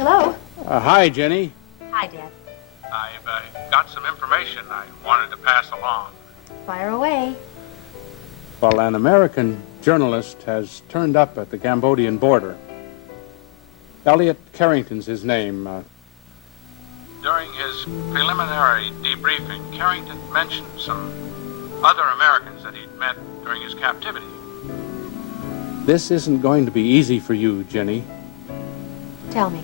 lunch. Hello. Hi, Jenny. Hi, Dad. I've got some information I wanted to pass along. Fire away. Well, an American journalist has turned up at the Cambodian border. Elliot Carrington's his name. During his preliminary debriefing, Carrington mentioned some other Americans that he'd met during his captivity. This isn't going to be easy for you, Jenny. Tell me.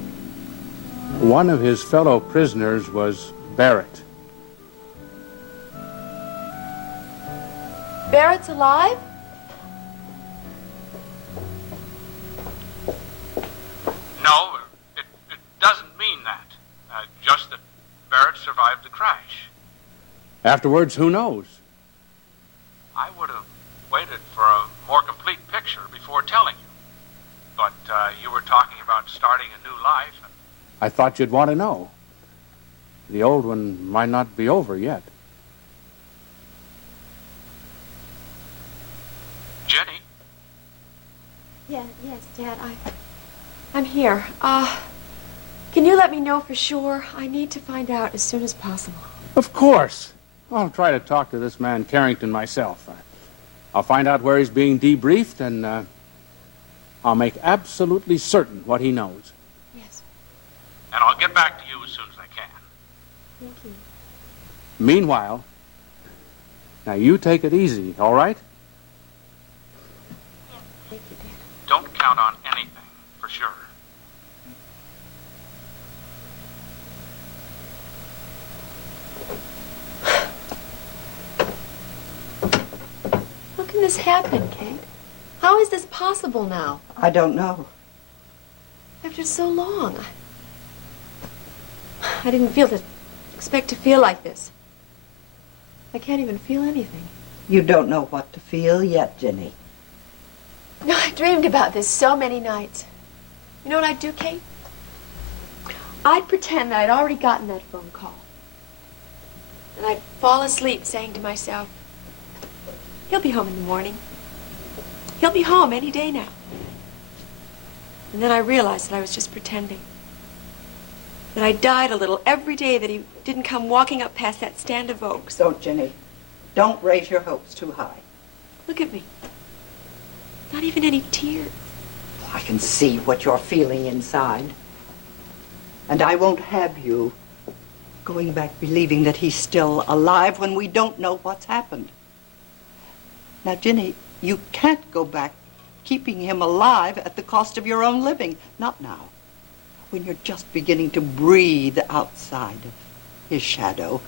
One of his fellow prisoners was Barrett. Barrett's alive? No, it doesn't mean that. Just that Barrett survived the crash. Afterwards, who knows? I would have waited for a more complete picture before telling you. But you were talking about starting a new life. I thought you'd want to know. The old one might not be over yet. Jenny? Yes, Dad. I'm here. Can you let me know for sure? I need to find out as soon as possible. Of course. I'll try to talk to this man Carrington myself. I'll find out where he's being debriefed, and I'll make absolutely certain what he knows. Yes. And I'll get back to you as soon as I can. Thank you. Meanwhile, now you take it easy, all right? Yes. Thank you, Dad. Don't count on anything, for sure. How can this happen, Kate? How is this possible now? I don't know. After so long. I didn't expect to feel like this. I can't even feel anything. You don't know what to feel yet, Jenny. No, I dreamed about this so many nights. You know what I'd do, Kate? I'd pretend that I'd already gotten that phone call. And I'd fall asleep saying to myself, he'll be home in the morning. He'll be home any day now. And then I realized that I was just pretending. That I died a little every day that he didn't come walking up past that stand of oaks. Don't, Jenny. Don't raise your hopes too high. Look at me. Not even any tears. I can see what you're feeling inside. And I won't have you going back believing that he's still alive when we don't know what's happened. Now, Jenny, you can't go back keeping him alive at the cost of your own living. Not now, when you're just beginning to breathe outside of his shadow.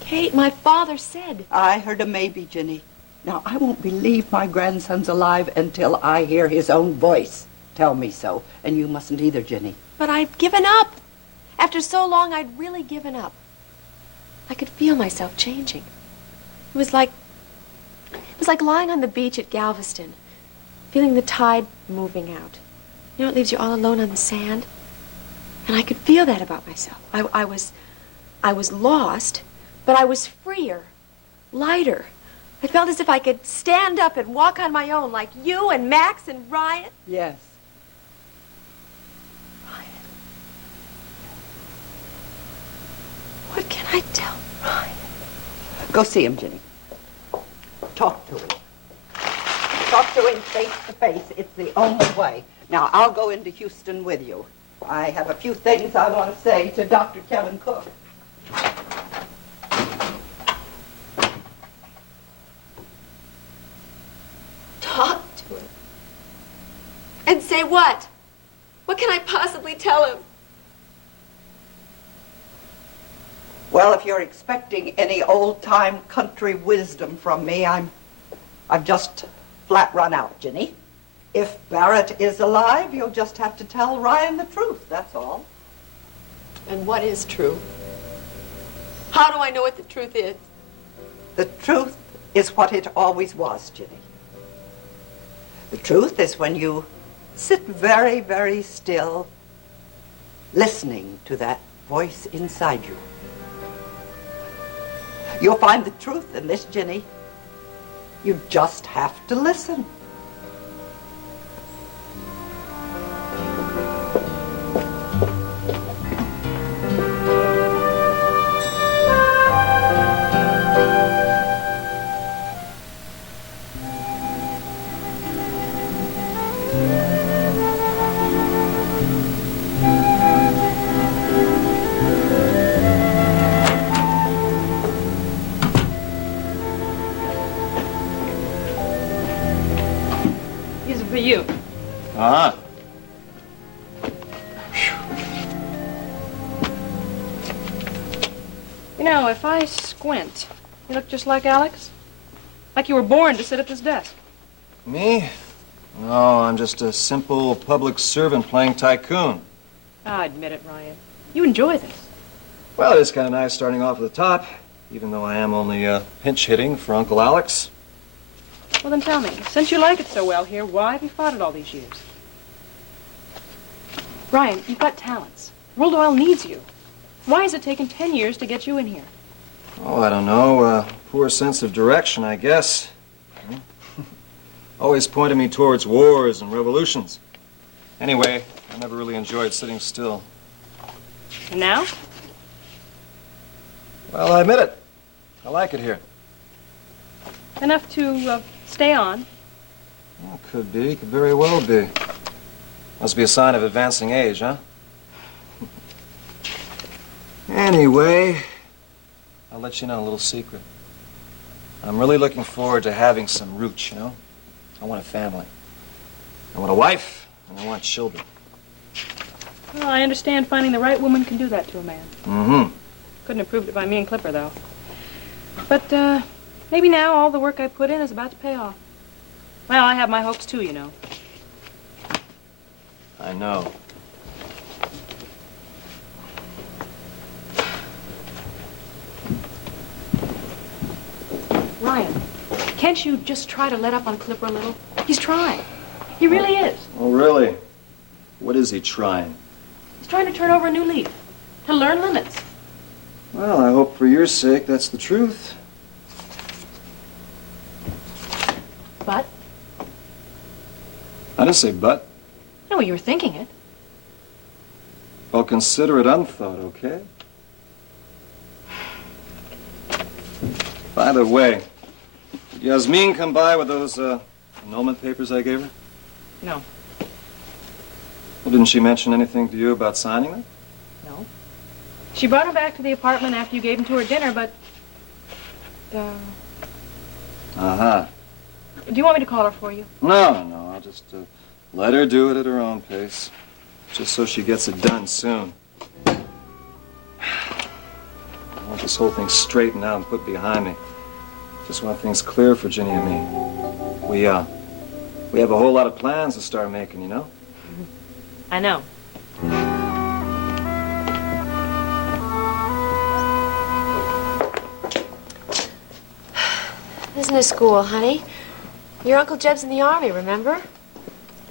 Kate, my father said. I heard a maybe, Jenny. Now, I won't believe my grandson's alive until I hear his own voice tell me so. And you mustn't either, Jenny. But I'd given up. After so long, I'd really given up. I could feel myself changing. It was like lying on the beach at Galveston, feeling the tide moving out. You know, it leaves you all alone on the sand. And I could feel that about myself. I was lost, but I was freer, lighter. I felt as if I could stand up and walk on my own like you and Max and Ryan. Yes. Ryan. What can I tell Ryan? Go see him, Jenny. Talk to him. Talk to him face to face. It's the only way. Now, I'll go into Houston with you. I have a few things I want to say to Dr. Kevin Cook. Talk to him. And say what? What can I possibly tell him? Well, if you're expecting any old-time country wisdom from me, I've just flat run out, Jenny. If Barrett is alive, you'll just have to tell Ryan the truth, that's all. And what is true? How do I know what the truth is? The truth is what it always was, Jenny. The truth is when you sit very, very still, listening to that voice inside you. You'll find the truth in this, Jenny. You just have to listen. For you. Uh-huh. You know, if I squint, you look just like Alex. Like you were born to sit at this desk. Me? No, I'm just a simple public servant playing tycoon. Ah, admit it, Ryan. You enjoy this. Well, it's kind of nice starting off at the top, even though I am only pinch hitting for Uncle Alex. Well, then tell me, since you like it so well here, why have you fought it all these years? Ryan, you've got talents. World Oil needs you. Why has it taken 10 years to get you in here? Oh, I don't know. Poor sense of direction, I guess. Always pointed me towards wars and revolutions. Anyway, I never really enjoyed sitting still. And now? Well, I admit it. I like it here. Enough to stay on. Well, could be. Could very well be. Must be a sign of advancing age, huh? Anyway, I'll let you know a little secret. I'm really looking forward to having some roots, you know? I want a family. I want a wife, and I want children. Well, I understand finding the right woman can do that to a man. Mm-hmm. Couldn't have proved it by me and Clipper, though. But, maybe now all the work I put in is about to pay off. Well, I have my hopes, too, you know. I know. Ryan, can't you just try to let up on Clipper a little? He's trying. He really is. Oh, really? What is he trying? He's trying to turn over a new leaf. To learn limits. Well, I hope for your sake that's the truth. But? I didn't say but. No, you were thinking it. Well, consider it unthought, okay? By the way, did Yasmin come by with those annulment papers I gave her? No. Well, didn't she mention anything to you about signing them? No. She brought him back to the apartment after you gave him to her dinner, but... Uh-huh. Do you want me to call her for you? No. I'll just let her do it at her own pace. Just so she gets it done soon. I want this whole thing straightened out and put behind me. Just want things clear for Ginny and me. We have a whole lot of plans to start making, you know? I know. Isn't it school, honey? Your Uncle Jeb's in the Army, remember?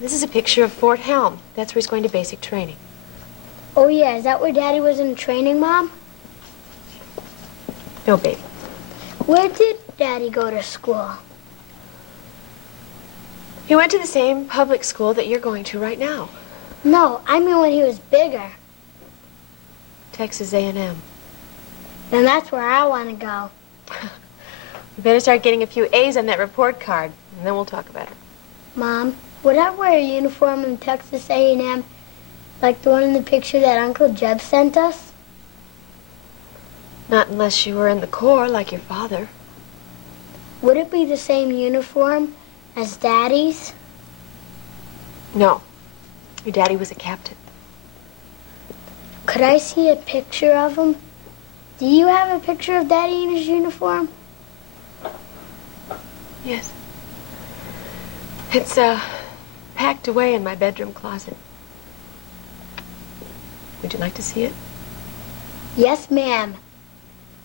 This is a picture of Fort Helm. That's where he's going to basic training. Oh, yeah. Is that where Daddy was in training, Mom? No, baby. Where did Daddy go to school? He went to the same public school that you're going to right now. No, I mean when he was bigger. Texas A&M. Then that's where I want to go. You better start getting a few A's on that report card, and then we'll talk about it. Mom, would I wear a uniform in Texas A&M like the one in the picture that Uncle Jeb sent us? Not unless you were in the Corps, like your father. Would it be the same uniform as Daddy's? No. Your daddy was a captain. Could I see a picture of him? Do you have a picture of Daddy in his uniform? Yes. It's, packed away in my bedroom closet. Would you like to see it? Yes, ma'am.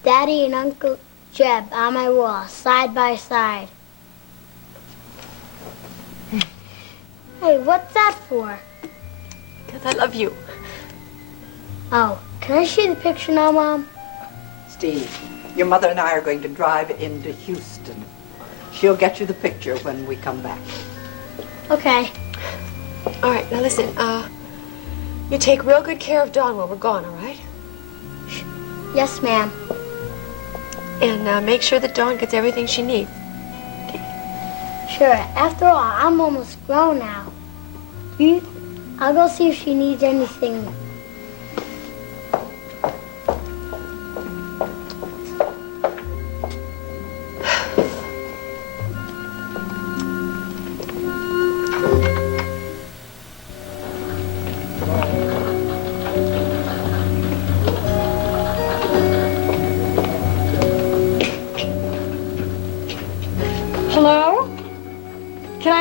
Daddy and Uncle Jeb on my wall, side by side. Hey, what's that for? Because I love you. Oh, can I see the picture now, Mom? Steve, your mother and I are going to drive into Houston. She'll get you the picture when we come back. Okay. All right, now listen, you take real good care of Dawn while we're gone, all right? Yes, ma'am. And make sure that Dawn gets everything she needs. Sure. After all, I'm almost grown now. I'll go see if she needs anything.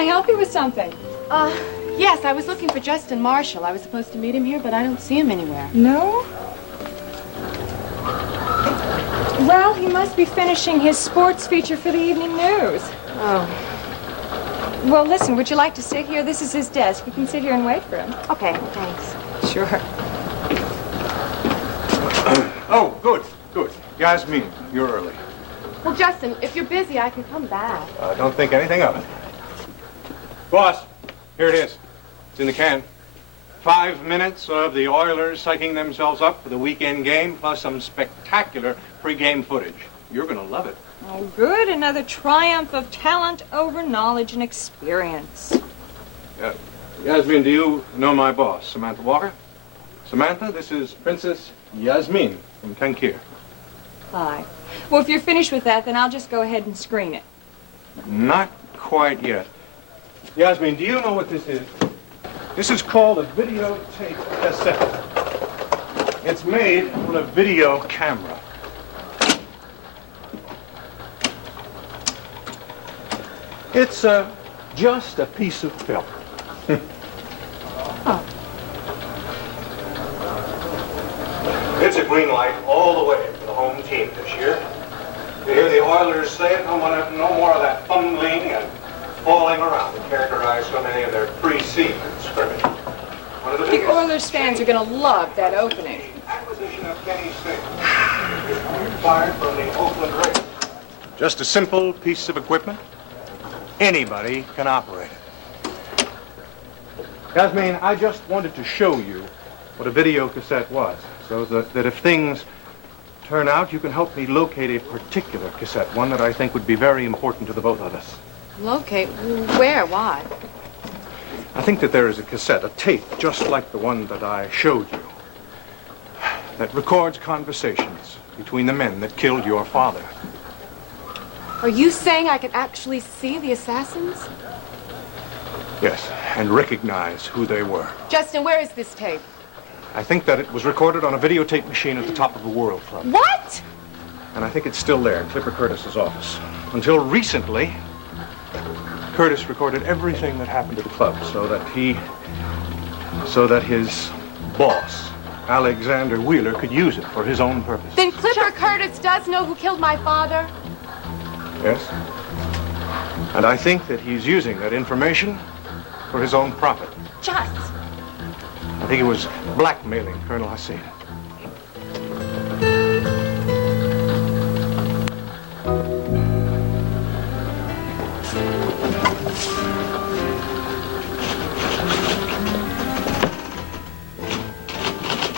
I help you with something? Yes, I was looking for Justin Marshall. I was supposed to meet him here, but I don't see him anywhere. No? Well, he must be finishing his sports feature for the evening news. Oh. Well, listen, would you like to sit here? This is his desk. You can sit here and wait for him. Okay, thanks. Sure. Oh, good. Yasmin, you're early. Well, Justin, if you're busy, I can come back. Don't think anything of it. Boss, here it is. It's in the can. 5 minutes of the Oilers psyching themselves up for the weekend game, plus some spectacular pre-game footage. You're going to love it. Oh, good. Another triumph of talent over knowledge and experience. Yasmin, do you know my boss, Samantha Walker? Samantha, this is Princess Yasmin from Kankir. Hi. Well, if you're finished with that, then I'll just go ahead and screen it. Not quite yet. Yasmin, do you know what this is? This is called a videotape cassette. It's made on a video camera. It's just a piece of film. Oh. It's a green light all the way for the home team this year. You hear the Oilers say it, no more of that fumbling and falling around that characterized so many of their pre-season scrimmages. The Oilers fans are going to love that opening. Acquisition of Kenny State. Fired from the Oakland Raiders. Just a simple piece of equipment. Anybody can operate it. Yasmin, I just wanted to show you what a video cassette was, so that if things turn out, you can help me locate a particular cassette, one that I think would be very important to the both of us. Locate? Where? Why? I think that there is a cassette, a tape, just like the one that I showed you, that records conversations between the men that killed your father. Are you saying I can actually see the assassins? Yes, and recognize who they were. Justin, where is this tape? I think that it was recorded on a videotape machine at the top of the World Front. What? And I think it's still there in Clipper Curtis's office. Until recently, Curtis recorded everything that happened at the club so that his boss, Alexander Wheeler, could use it for his own purpose. Then Clipper Curtis does know who killed my father? Yes. And I think that he's using that information for his own profit. Just. I think he was blackmailing Colonel Hassan.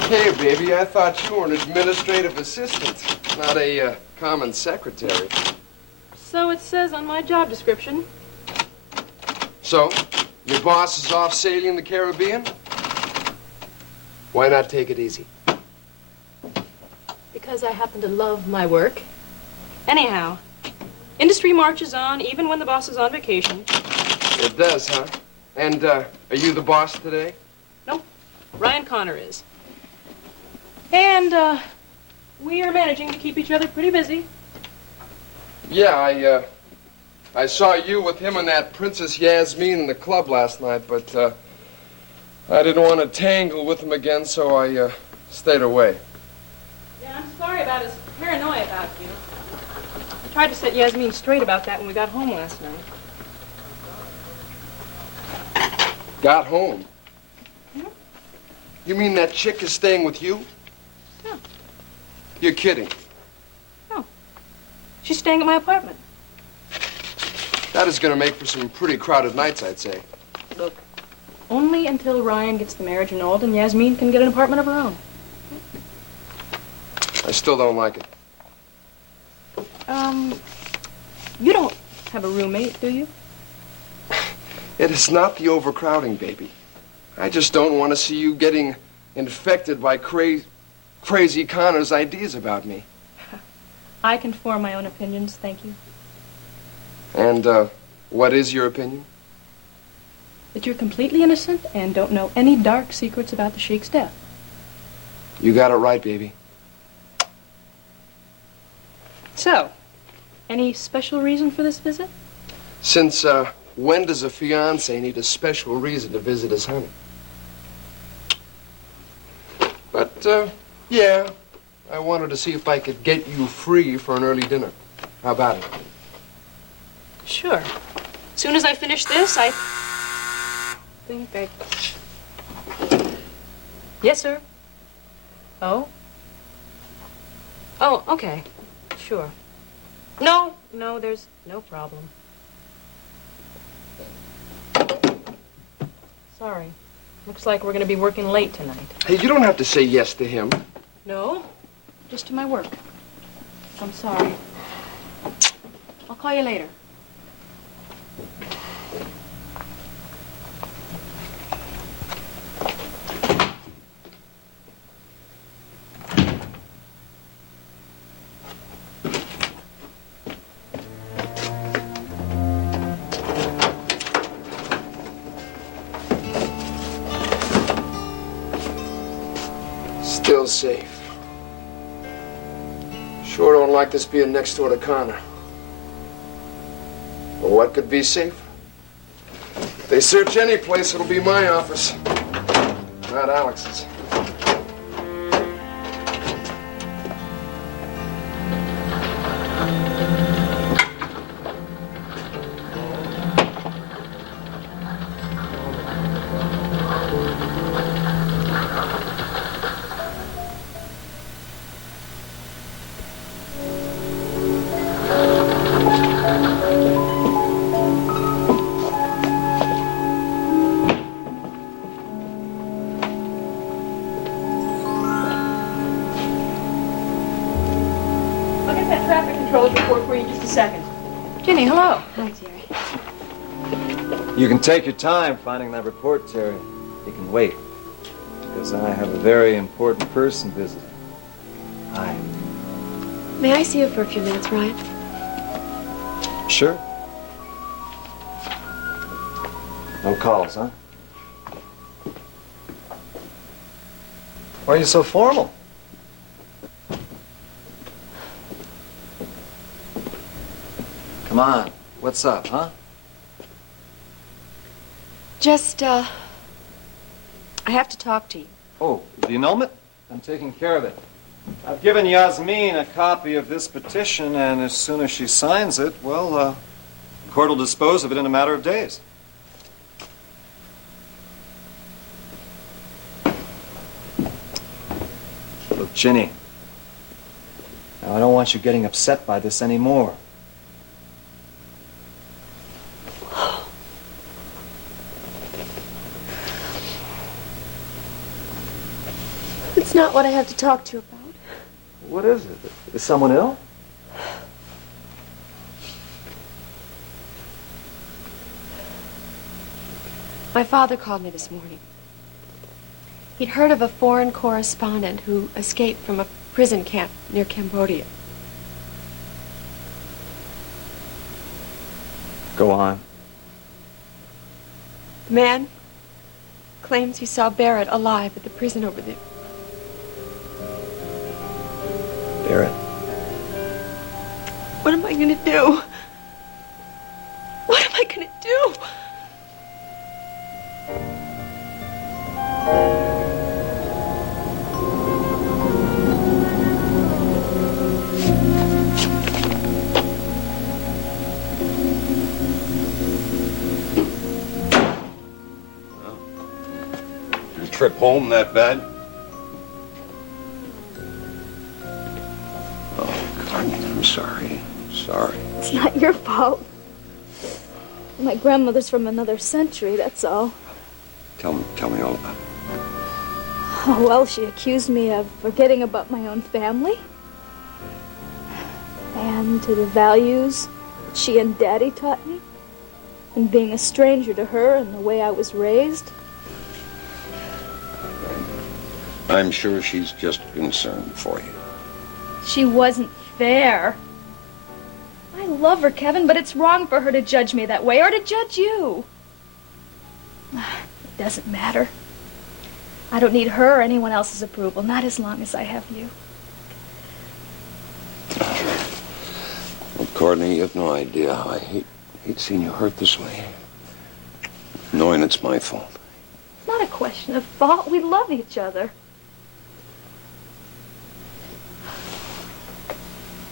Hey, baby, I thought you were an administrative assistant, not a common secretary. So it says on my job description. So, your boss is off sailing the Caribbean? Why not take it easy? Because I happen to love my work. Anyhow, industry marches on even when the boss is on vacation. It does, huh? And, are you the boss today? Nope. Ryan Connor is. And, we are managing to keep each other pretty busy. Yeah, I saw you with him and that Princess Yasmin in the club last night, but, I didn't want to tangle with him again, so I, stayed away. Yeah, I'm sorry about his paranoia about you. I tried to set Yasmin straight about that when we got home last night. Got home? Mm-hmm. You mean that chick is staying with you? No. You're kidding. No. She's staying at my apartment. That is going to make for some pretty crowded nights, I'd say. Look, only until Ryan gets the marriage annulled and Yasmin can get an apartment of her own. I still don't like it. You don't have a roommate, do you? It is not the overcrowding, baby. I just don't want to see you getting infected by crazy Connor's ideas about me. I can form my own opinions, thank you. And, what is your opinion? That you're completely innocent and don't know any dark secrets about the Sheik's death. You got it right, baby. So, any special reason for this visit? Since, when does a fiancé need a special reason to visit his honey? But, yeah, I wanted to see if I could get you free for an early dinner. How about it? Sure. As soon as I finish this, I think I... Yes, sir. Oh? Oh, okay. Sure. No, there's no problem. Sorry. Looks like we're going to be working late tonight. Hey, you don't have to say yes to him. No, just to my work. I'm sorry. I'll call you later. Still safe. Sure don't like this being next door to Connor. Well, what could be safer? If they search any place, it'll be my office, not Alex's. Ginny, hello. Hi, Jerry. You can take your time finding that report, Terry. You can wait, because I have a very important person visiting. Hi. May I see you for a few minutes, Ryan? Sure. No calls, huh? Why are you so formal? Come on, what's up, huh? Just, I have to talk to you. Oh, the annulment? I'm taking care of it. I've given Yasmin a copy of this petition, and as soon as she signs it, well, the court will dispose of it in a matter of days. Look, Ginny, now I don't want you getting upset by this anymore. It's not what I have to talk to you about. What is it? Is someone ill? My father called me this morning. He'd heard of a foreign correspondent who escaped from a prison camp near Cambodia. Go on. The man claims he saw Barrett alive at the prison over there. Barrett. What am I going to do? What am I going to do? Your trip home that bad? I'm sorry. Sorry. It's not your fault. My grandmother's from another century, that's all. Tell me all about it. Oh, well, she accused me of forgetting about my own family. And to the values she and Daddy taught me. And being a stranger to her and the way I was raised. I'm sure she's just concerned for you. She wasn't fair. I love her, Kevin, but it's wrong for her to judge me that way or to judge you. It doesn't matter. I don't need her or anyone else's approval, not as long as I have you. Well, Courtney, you have no idea how I hate seeing you hurt this way. knowing it's my fault. It's not a question of fault. We love each other.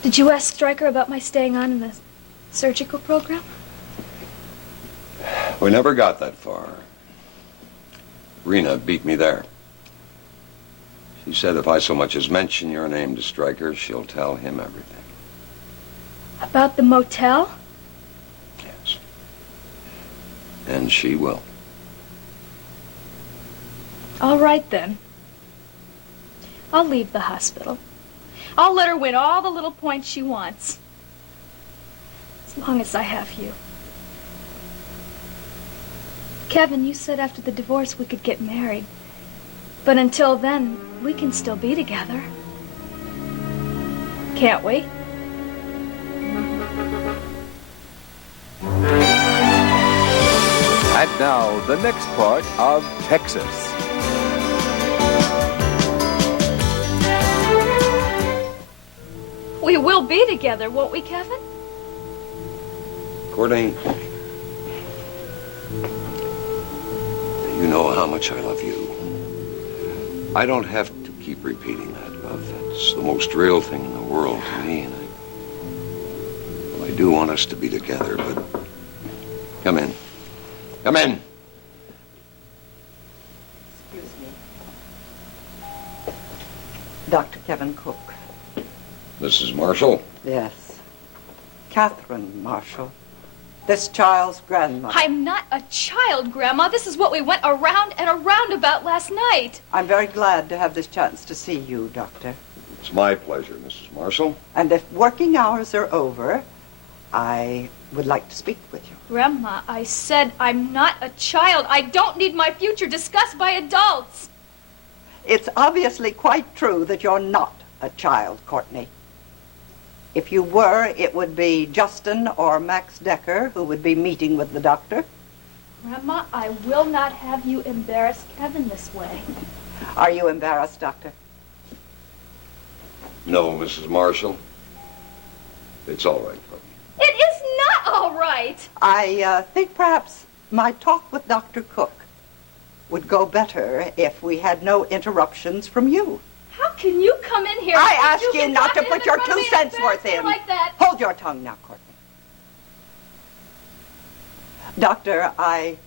Did you ask Stryker about my staying on in the surgical program? We never got that far. Rena beat me there. She said if I so much as mention your name to Stryker, she'll tell him everything. About the motel? Yes. And she will. All right, then. I'll leave the hospital. I'll let her win all the little points she wants. As long as I have you. Kevin, you said after the divorce we could get married. But until then, we can still be together. Can't we? And now, the next part of Texas. We will be together, won't we, Kevin? Courtney, you know how much I love you. I don't have to keep repeating that love. That's the most real thing in the world to me. And I do want us to be together, but come in. Come in. Excuse me. Dr. Kevin Cook. Mrs. Marshall? Yes. Catherine Marshall. This child's grandmother. I'm not a child, Grandma. This is what we went around and around about last night. I'm very glad to have this chance to see you, Doctor. It's my pleasure, Mrs. Marshall. And if working hours are over, I would like to speak with you. Grandma, I said I'm not a child. I don't need my future discussed by adults. It's obviously quite true that you're not a child, Courtney. If you were, it would be Justin or Max Decker who would be meeting with the doctor. Grandma, I will not have you embarrass Kevin this way. Are you embarrassed, Doctor? No, Mrs. Marshall. It's all right, Courtney. It is not all right. I think perhaps my talk with Dr. Cook would go better if we had no interruptions from you. How can you come in here? I ask you not to put your 2 cents worth in. Like that? Hold your tongue now, Courtney. Doctor, I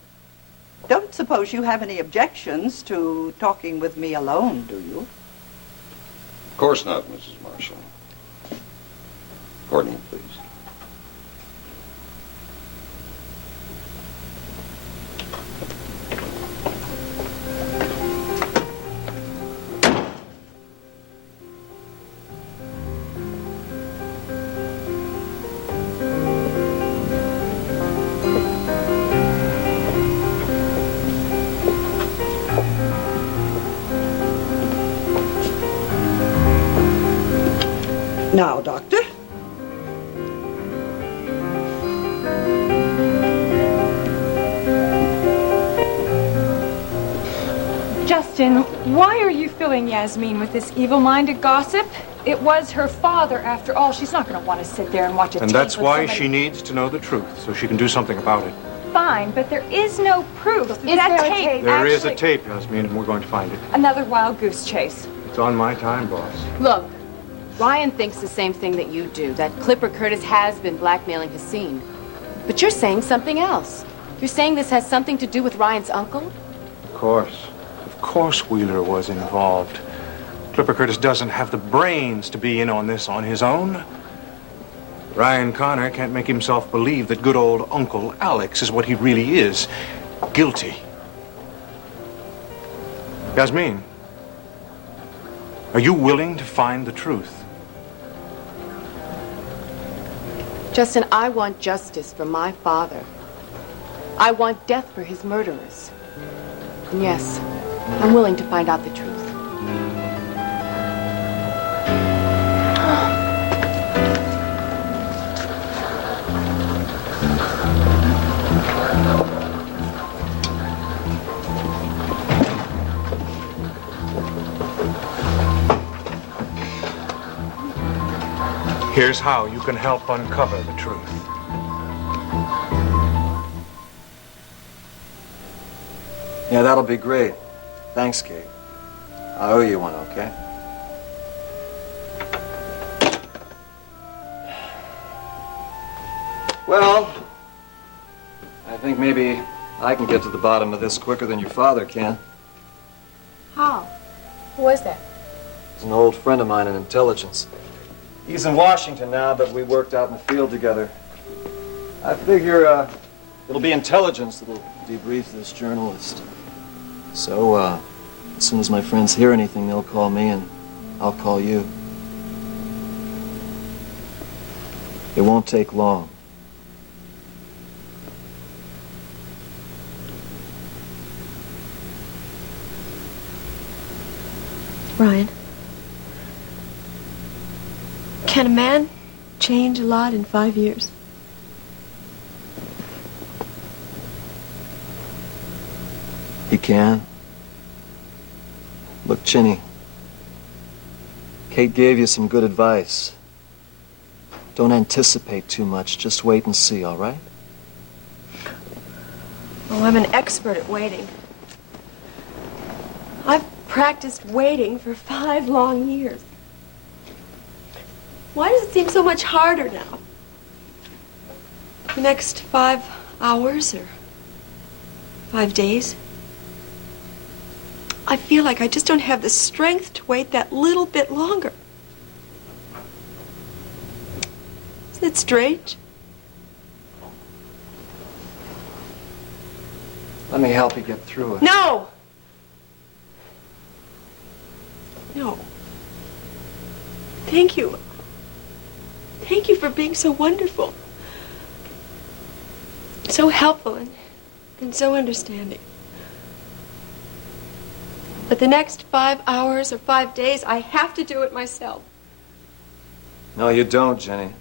don't suppose you have any objections to talking with me alone, do you? Of course not, Mrs. Marshall. Courtney, please. Now, Doctor. Justin, why are you filling Yasmin with this evil-minded gossip? It was her father, after all. She's not going to want to sit there and watch a tape. And that's with why somebody. she needs to know the truth, so she can do something about it. Fine, but there is no proof. Is that tape There is a actually tape, Yasmin, and we're going to find it. another wild goose chase? It's on my time, boss. Look, Ryan thinks the same thing that you do, that Clipper Curtis has been blackmailing Haseen. But you're saying something else. You're saying this has something to do with Ryan's uncle? Of course. Of course Wheeler was involved. Clipper Curtis doesn't have the brains to be in on this on his own. Ryan Connor can't make himself believe that good old Uncle Alex is what he really is. Guilty. Yasmin, are you willing to find the truth? Justin, I want justice for my father. I want death for his murderers. And yes, I'm willing to find out the truth. Here's how you can help uncover the truth. Yeah, that'll be great. Thanks, Kate. I owe you one, okay? Well, I think maybe I can get to the bottom of this quicker than your father can. How? Who was that? He's an old friend of mine in intelligence. He's in Washington now, but we worked out in the field together. I figure it'll be intelligence that'll debrief this journalist. So, as soon as my friends hear anything, they'll call me and I'll call you. It won't take long. Ryan, can a man change a lot in 5 years? He can. Look, Chinny, Kate gave you some good advice. Don't anticipate too much. Just wait and see, all right? Oh, I'm an expert at waiting. I've practiced waiting for 5 long years. Why does it seem so much harder now? The next 5 hours or 5 days? I feel like I just don't have the strength to wait that little bit longer. Isn't it strange? Let me help you get through it. No! No. Thank you. Thank you for being so wonderful. So helpful and so understanding. But the next 5 hours or 5 days, I have to do it myself. No, you don't, Jenny.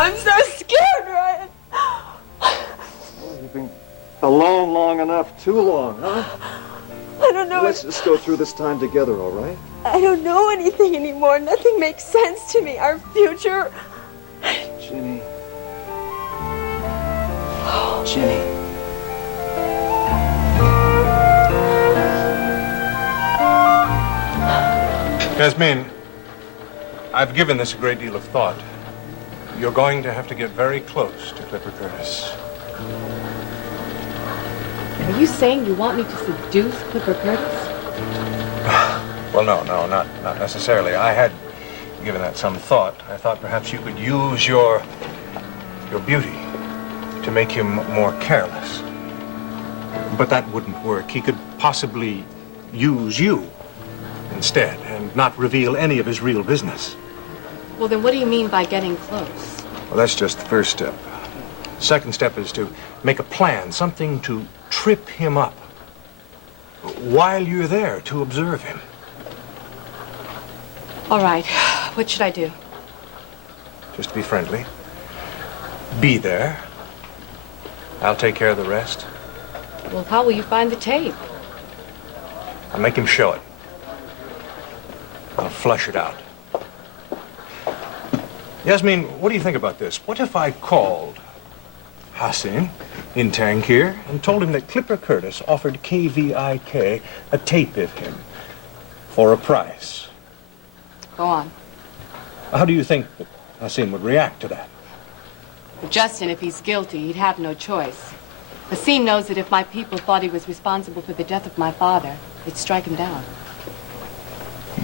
I'm so scared, Ryan. You've been alone long enough, too long, huh? I don't know. Let's just go through this time together, all right? I don't know anything anymore. Nothing makes sense to me. Our future. Ginny. Ginny. Yasmin, I've given this a great deal of thought. You're going to have to get very close to Clipper Curtis. Are you saying you want me to seduce Clipper Curtis? Well, no, not necessarily. I had given that some thought. I thought perhaps you could use your beauty to make him more careless. But that wouldn't work. He could possibly use you instead and not reveal any of his real business. Well, then what do you mean by getting close? Well, that's just the first step. Second step is to make a plan, something to trip him up while you're there to observe him. All right. What should I do? Just be friendly. Be there. I'll take care of the rest. Well, how will you find the tape? I'll make him show it. I'll flush it out. Yasmin, what do you think about this? What if I called Hassan in Tankir and told him that Clipper Curtis offered KVIK a tape of him for a price? Go on. How do you think that Hassan would react to that? Justin, if he's guilty, he'd have no choice. Hassan knows that if my people thought he was responsible for the death of my father, they'd strike him down.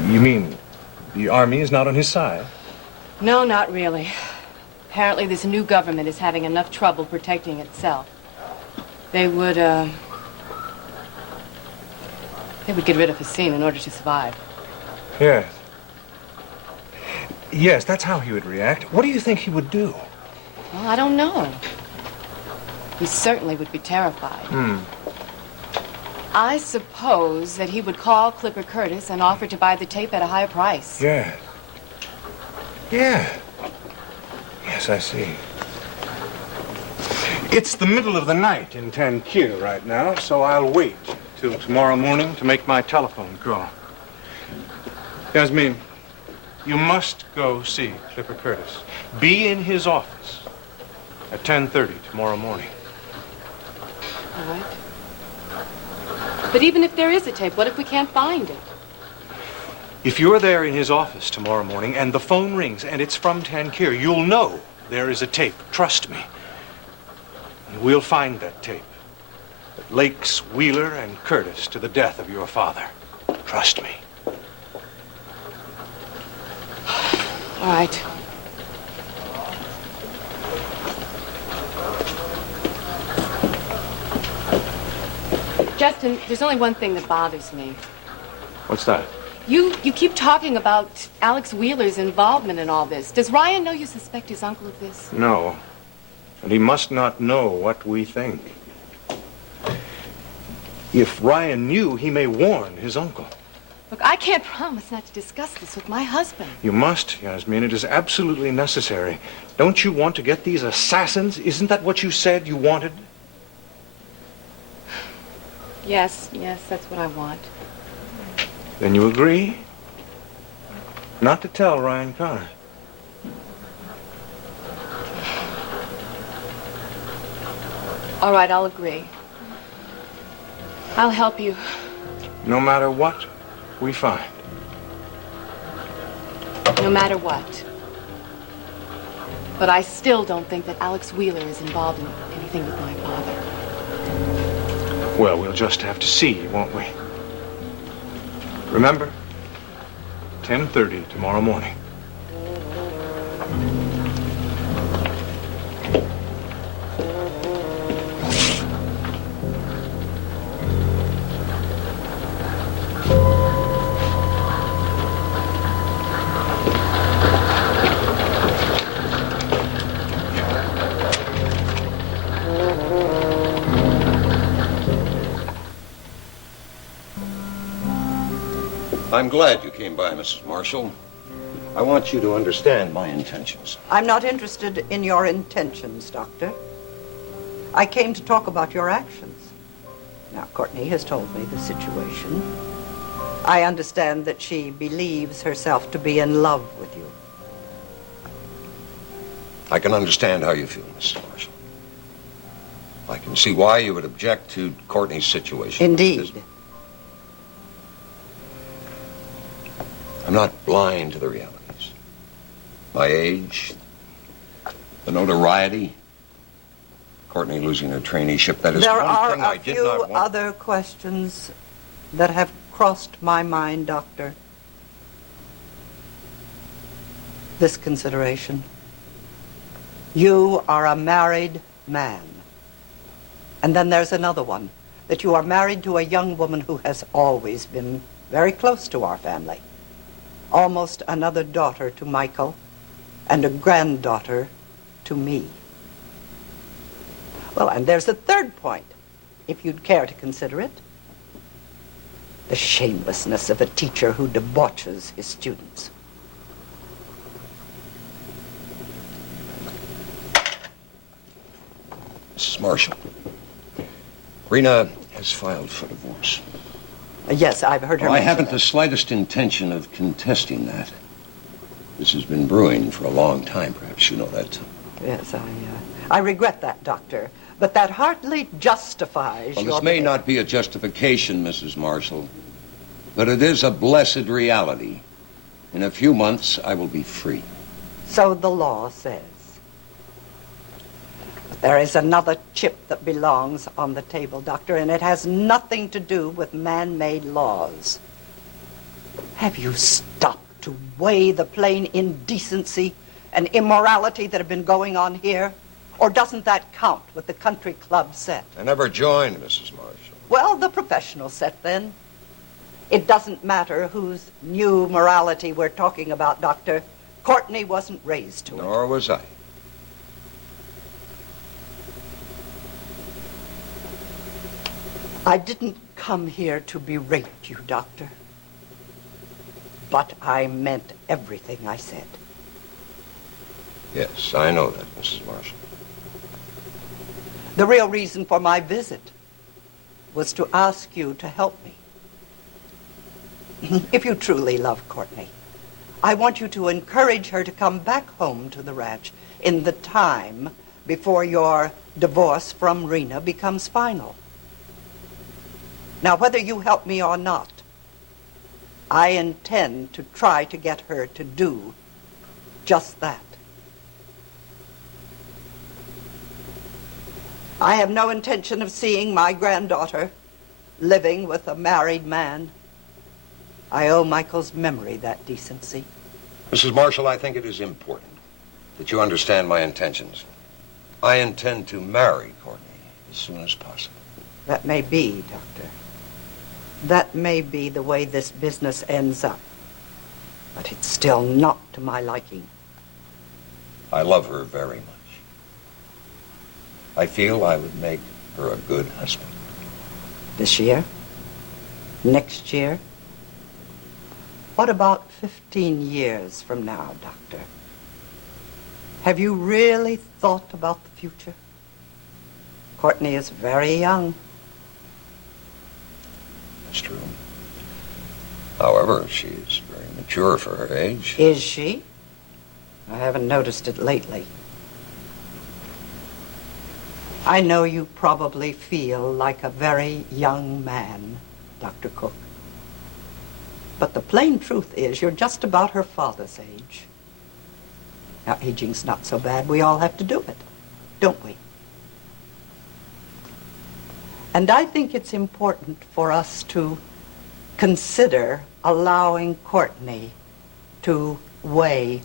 You mean the army is not on his side? No, not really. Apparently, this new government is having enough trouble protecting itself. They would get rid of Hassan in order to survive. Yes. Yes, that's how he would react. What do you think he would do? Well, I don't know. He certainly would be terrified. I suppose that he would call Clipper Curtis and offer to buy the tape at a higher price. Yeah. Yeah. Yes, I see. It's the middle of the night in 10Q right now, so I'll wait till tomorrow morning to make my telephone call. Yasmin, you must go see Clipper Curtis. Be in his office at 10:30 tomorrow morning. All right. But even if there is a tape, what if we can't find it? If you're there in his office tomorrow morning and the phone rings and it's from 10Q, you'll know there is a tape. Trust me. And we'll find that tape that links Wheeler and Curtis to the death of your father. Trust me. All right. Justin, there's only one thing that bothers me. What's that? You keep talking about Alex Wheeler's involvement in all this. Does Ryan know you suspect his uncle of this? No. And he must not know what we think. If Ryan knew, he may warn his uncle. Look, I can't promise not to discuss this with my husband. You must, Yasmin. It is absolutely necessary. Don't you want to get these assassins? Isn't that what you said you wanted? Yes, that's what I want. Then you agree not to tell Ryan Connor. All right, I'll agree. I'll help you. No matter what we find. No matter what. But I still don't think that Alex Wheeler is involved in anything with my father. Well, we'll just have to see, won't we? Remember, 10:30 tomorrow morning. I'm glad you came by, Mrs. Marshall. I want you to understand my intentions. I'm not interested in your intentions, Doctor. I came to talk about your actions. Now, Courtney has told me the situation. I understand that she believes herself to be in love with you. I can understand how you feel, Mrs. Marshall. I can see why you would object to Courtney's situation. Indeed. I'm not blind to the realities. My age, the notoriety, Courtney losing her traineeship, that is There one thing are I a did few not want. other questions that have crossed my mind, Doctor. This consideration. You are a married man. And then there's another one, that you are married to a young woman who has always been very close to our family. Almost another daughter to Michael and a granddaughter to me. Well, and there's a third point, if you'd care to consider it. The shamelessness of a teacher who debauches his students. Mrs. Marshall, Rena has filed for divorce. Yes, I've heard her I mention haven't that. the slightest intention of contesting that. This has been brewing for a long time. Perhaps you know that. Yes, I regret that, Doctor. But that hardly justifies Well, your this may behavior. not be a justification, Mrs. Marshall, but it is a blessed reality. In a few months, I will be free. So the law says. But there is another chip that belongs on the table, Doctor, and it has nothing to do with man-made laws. Have you stopped to weigh the plain indecency and immorality that have been going on here? Or doesn't that count with the country club set? I never joined, Mrs. Marshall. Well, the professional set, then. It doesn't matter whose new morality we're talking about, Doctor. Courtney wasn't raised to it. Nor was I. I didn't come here to berate you, Doctor. But I meant everything I said. Yes, I know that, Mrs. Marshall. The real reason for my visit was to ask you to help me. If you truly love Courtney, I want you to encourage her to come back home to the ranch in the time before your divorce from Rena becomes final. Now, whether you help me or not, I intend to try to get her to do just that. I have no intention of seeing my granddaughter living with a married man. I owe Michael's memory that decency. Mrs. Marshall, I think it is important that you understand my intentions. I intend to marry Courtney as soon as possible. That may be, Doctor. That may be the way this business ends up. But it's still not to my liking. I love her very much. I feel I would make her a good husband. This year? Next year? What about 15 years from now, Doctor? Have you really thought about the future? Courtney is very young. That's true. However, she is very mature for her age. Is she? I haven't noticed it lately. I know you probably feel like a very young man, Dr. Cook. But the plain truth is you're just about her father's age. Now, aging's not so bad. We all have to do it, don't we? And I think it's important for us to consider allowing Courtney to weigh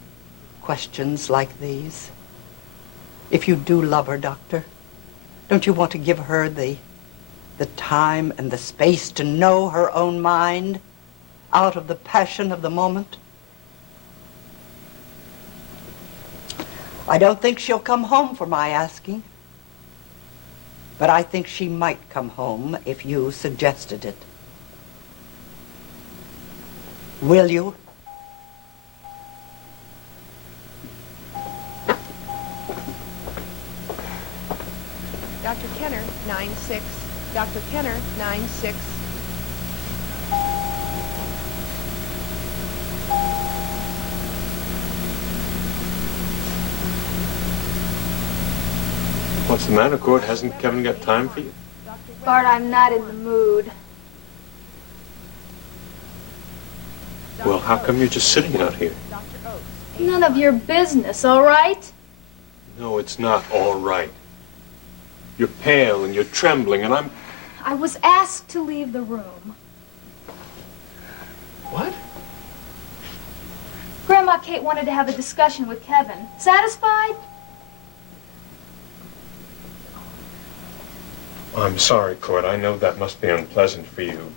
questions like these. If you do love her, Doctor, don't you want to give her the time and the space to know her own mind out of the passion of the moment? I don't think she'll come home for my asking, but I think she might come home if you suggested it. Will you? Dr. Kenner, 9-6. Dr. Kenner, 9-6. What's the matter, Court? Hasn't Kevin got time for you? Bart, I'm not in the mood. Well, how come you're just sitting out here? None of your business, all right? No, it's not all right. You're pale and you're trembling, and I was asked to leave the room. What? Grandma Kate wanted to have a discussion with Kevin. Satisfied? I'm sorry, Court. I know that must be unpleasant for you.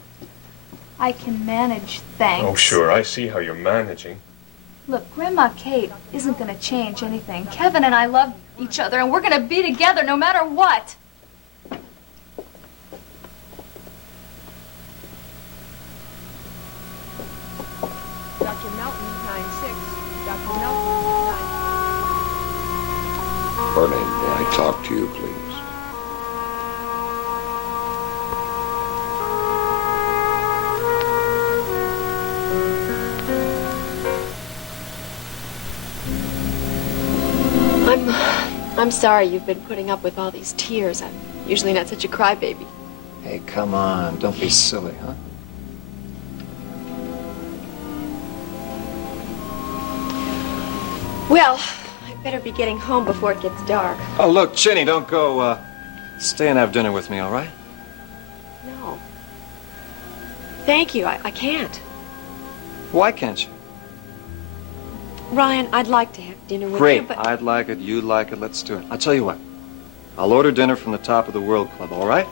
I can manage, thanks. Oh, sure. I see how you're managing. Look, Grandma Kate isn't going to change anything. Kevin and I love each other, and we're going to be together no matter what. Dr. Melton, 9-6. Dr. Melton, 9. Courtney, may I talk to you, please? I'm sorry you've been putting up with all these tears. I'm usually not such a crybaby. Hey, come on. Don't be silly, huh? Well, I'd better be getting home before it gets dark. Oh, look, Chinny, don't go, stay and have dinner with me, all right? No. Thank you. I can't. Why can't you? Ryan, I'd like to have dinner with Great. you, but... I'd like it, you'd like it, let's do it. I'll tell you what. I'll order dinner from the Top of the World Club, all right?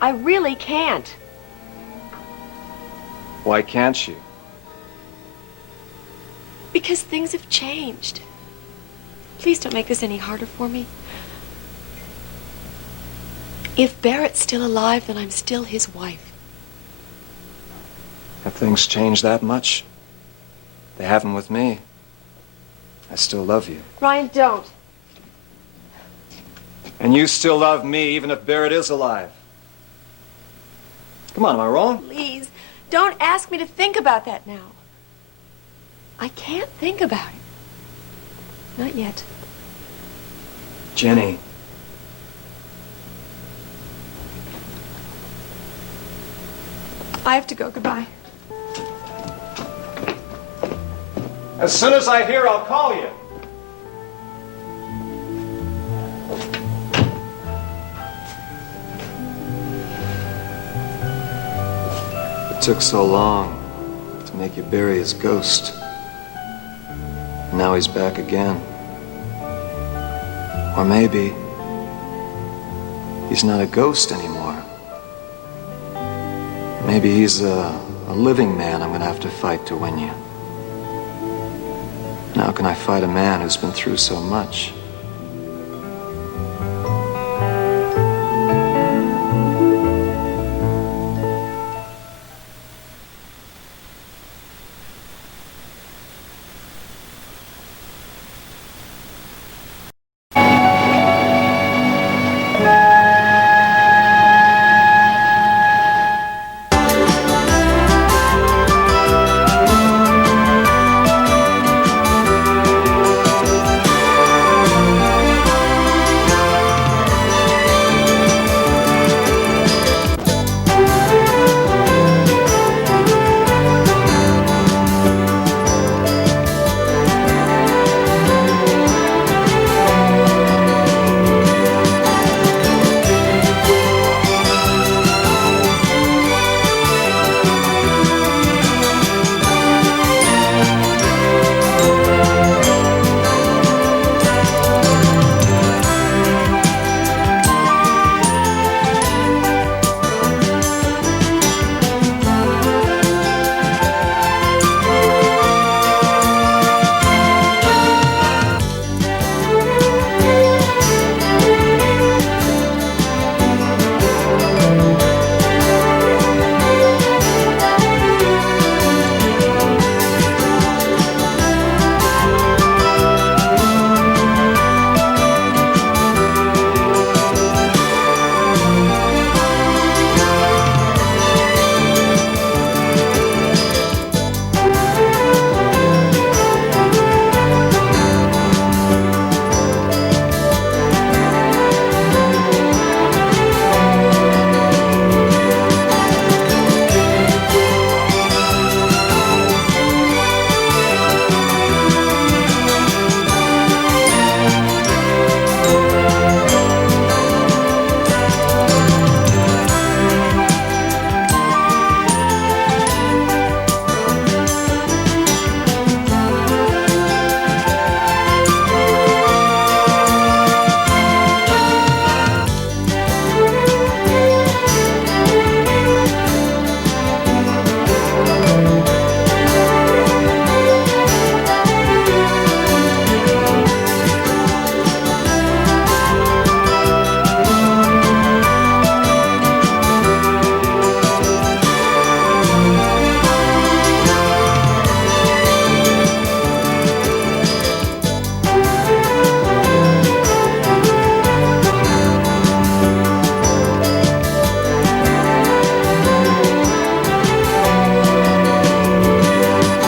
I really can't. Why can't you? Because things have changed. Please don't make this any harder for me. If Barrett's still alive, then I'm still his wife. Have things changed that much? They haven't with me. I still love you. Ryan, don't. And you still love me, even if Barrett is alive. Come on, am I wrong? Please, don't ask me to think about that now. I can't think about it. Not yet. Jenny. I have to go. Goodbye. As soon as I hear, I'll call you. It took so long to make you bury his ghost. Now he's back again. Or maybe he's not a ghost anymore. Maybe he's a living man I'm gonna have to fight to win you. And how can I fight a man who's been through so much?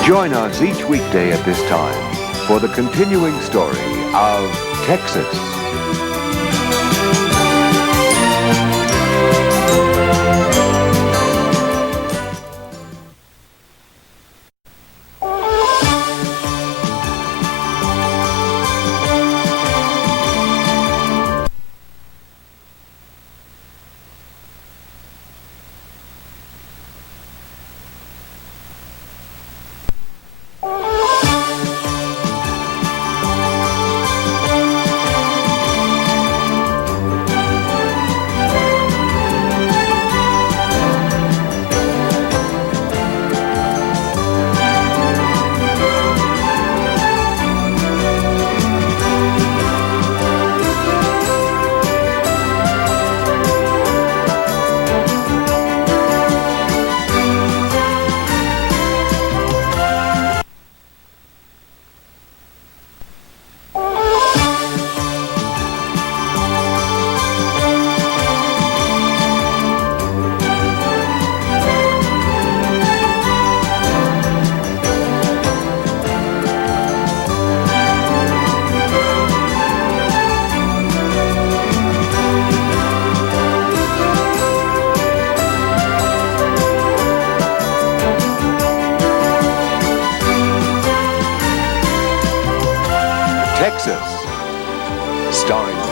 Join us each weekday at this time for the continuing story of Texas.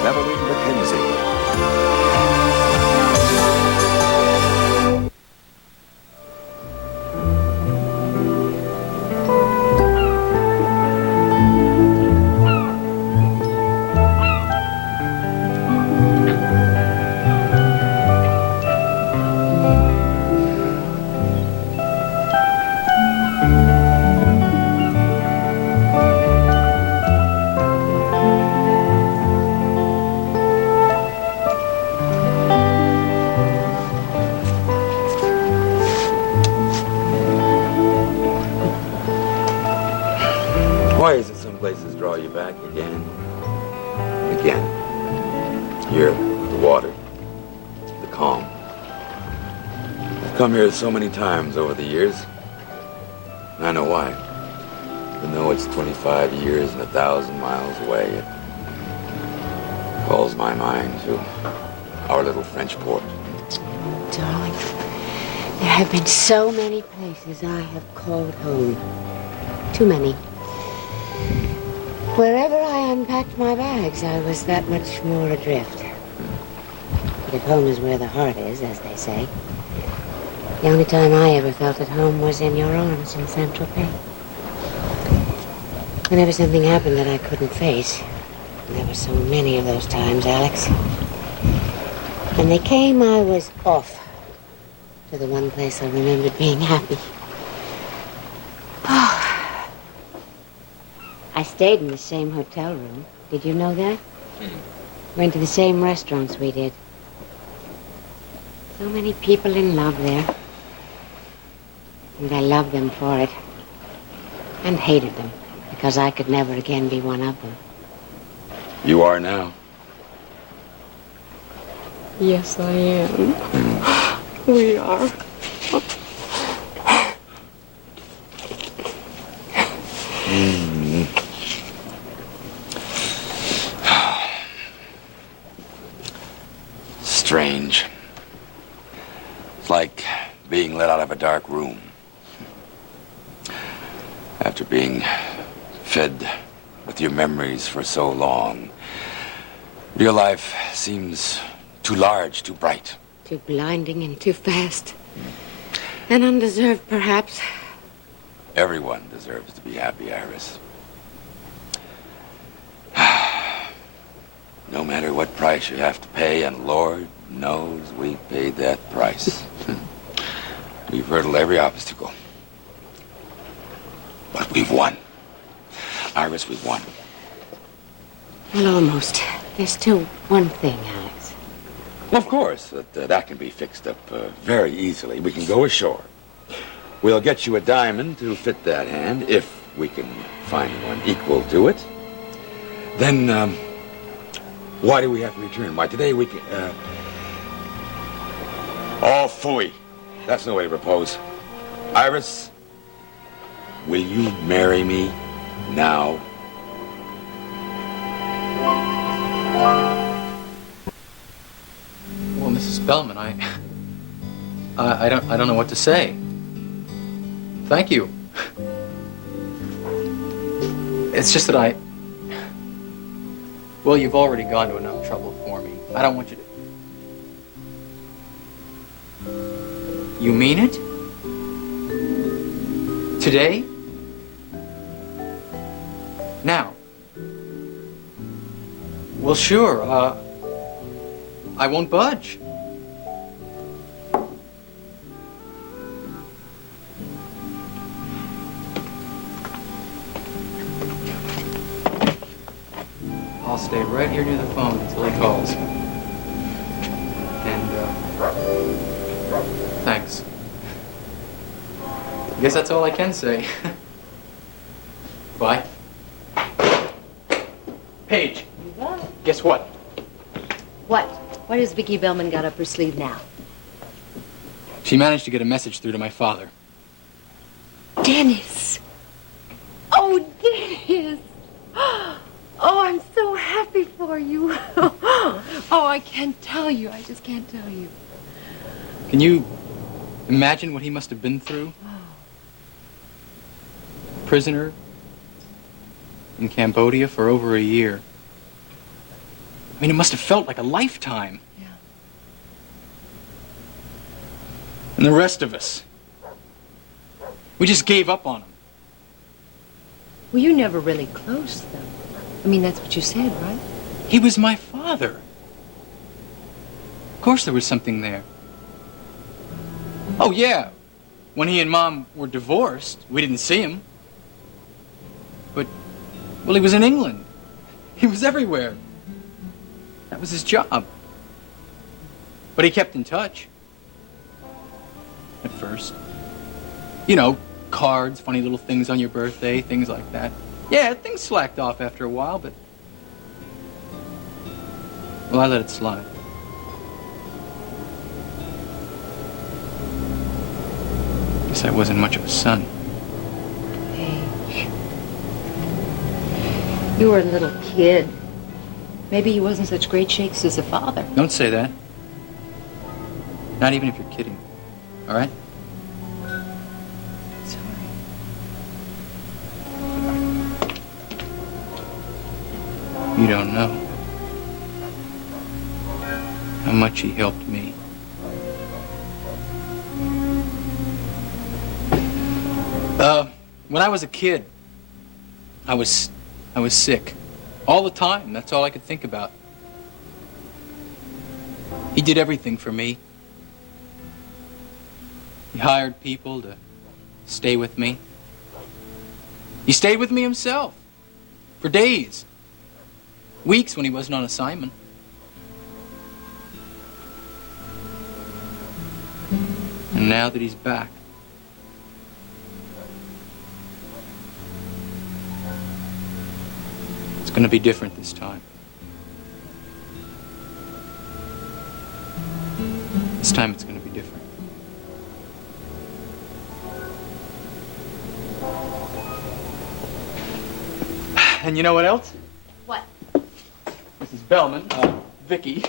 Beverly Mackenzie. Why is it some places draw you back again and again? Here, the water, the calm. I've come here so many times over the years, and I know why. Even though it's 25 years and 1,000 miles away, it calls my mind to our little French port. Darling, there have been so many places I have called home. Too many. Wherever I unpacked my bags, I was that much more adrift. But if home is where the heart is, as they say, the only time I ever felt at home was in your arms in Saint-Tropez. Whenever something happened that I couldn't face, and there were so many of those times, Alex, when they came, I was off to the one place I remembered being happy. Oh. I stayed in the same hotel room. Did you know that? Went to the same restaurants we did. So many people in love there. And I loved them for it. And hated them, because I could never again be one of them. You are now. Yes, I am. We are. Strange. It's like being let out of a dark room. After being fed with your memories for so long, your life seems too large, too bright. Too blinding and too fast. And undeserved, perhaps. Everyone deserves to be happy, Iris. No matter what price you have to pay, and Lord knows we've paid that price. We've hurdled every obstacle. But we've won. Iris, we've won. Well, almost. There's still one thing, Alex. Of course, that can be fixed up very easily. We can go ashore. We'll get you a diamond to fit that hand, if we can find one equal to it. Then, why do we have to return? Why, today we can, Oh, phooey. That's no way to propose. Iris, will you marry me now? Well, Mrs. Spellman, I don't know what to say. Thank you. It's just that well, you've already gone to enough trouble for me. I don't want you to... You mean it? Today? Now? Well, sure. I won't budge. I'll stay right here near the phone until he calls. And, thanks. I guess that's all I can say. Bye. Paige. Guess what? What? What has Vicki Bellman got up her sleeve now? She managed to get a message through to my father. Dennis. Oh, Dennis. Oh, I'm so happy for you. Oh, I can't tell you. I just can't tell you. Can you imagine what he must have been through? Prisoner in Cambodia for over a year. I mean, it must have felt like a lifetime. Yeah. And the rest of us, we just gave up on him. Well, you're never really close, though. I mean, that's what you said, right? He was my father. Of course there was something there. Oh, yeah. When he and Mom were divorced, we didn't see him. But, well, he was in England. He was everywhere. That was his job. But he kept in touch. At first. You know, cards, funny little things on your birthday, things like that. Yeah, things slacked off after a while, but... well, I let it slide. Guess I wasn't much of a son. Paige. You were a little kid. Maybe he wasn't such great shakes as a father. Don't say that. Not even if you're kidding. All right? Sorry. You don't know how much he helped me. When I was a kid, I was sick. All the time. That's all I could think about. He did everything for me. He hired people to stay with me. He stayed with me himself for days, weeks when he wasn't on assignment. And now that he's back, it's going to be different this time. This time it's going to be different. And you know what else? What? Mrs. Bellman, Vicky,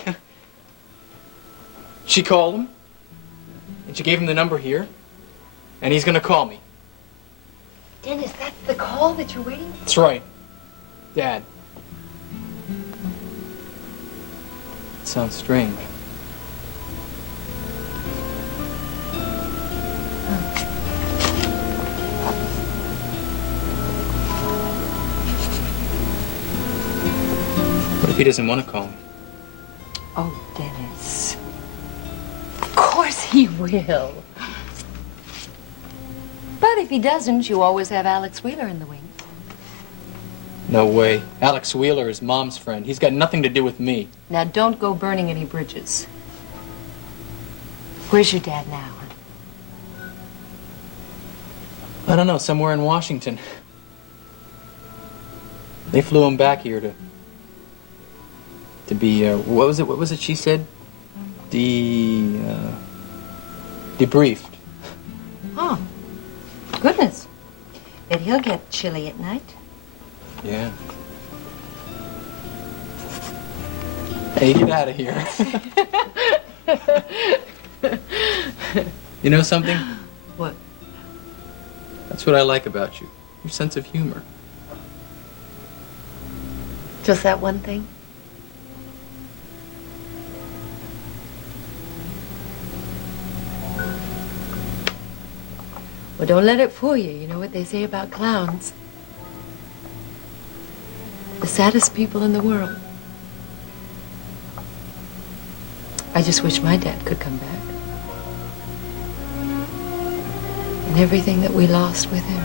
she called him, and she gave him the number here, and he's gonna call me. Dennis, that's the call that you're waiting for? That's right. Dad. It sounds strange. What if he doesn't want to call me? Oh, Dennis. Of course he will. But if he doesn't, you always have Alex Wheeler in the wings. No way. Alex Wheeler is Mom's friend. He's got nothing to do with me. Now, don't go burning any bridges. Where's your dad now? I don't know, somewhere in Washington. They flew him back here to be, what was it she said? Debriefed. Oh, goodness. Bet he'll get chilly at night. Yeah. Hey, get out of here. You know something? What? That's what I like about you. Your sense of humor. Just that one thing? Well, don't let it fool you. You know what they say about clowns. The saddest people in the world. I just wish my dad could come back. And everything that we lost with him.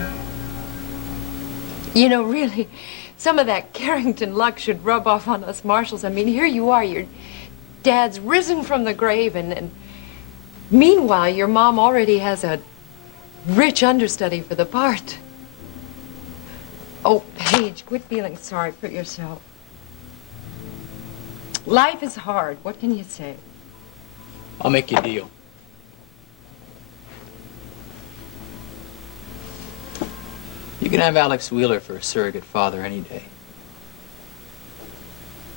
You know, really, some of that Carrington luck should rub off on us Marshalls. I mean, here you are, your dad's risen from the grave, and meanwhile, your mom already has a rich understudy for the part. Oh, Paige, quit feeling sorry for yourself. Life is hard. What can you say? I'll make you a deal. You can have Alex Wheeler for a surrogate father any day.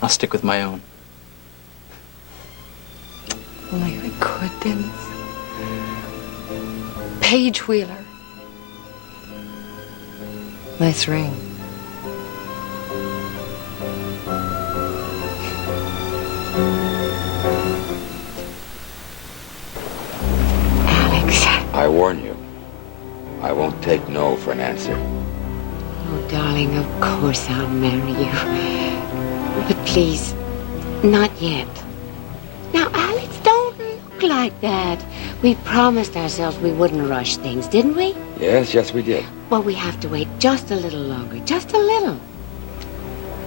I'll stick with my own. Oh, you're good, Dennis. Paige Wheeler. Nice ring. Alex. I warn you, I won't take no for an answer. Oh, darling, of course I'll marry you. But please, not yet. Now, Alex, don't look like that. We promised ourselves we wouldn't rush things, didn't we? Yes, we did. Well, we have to wait just a little longer, just a little.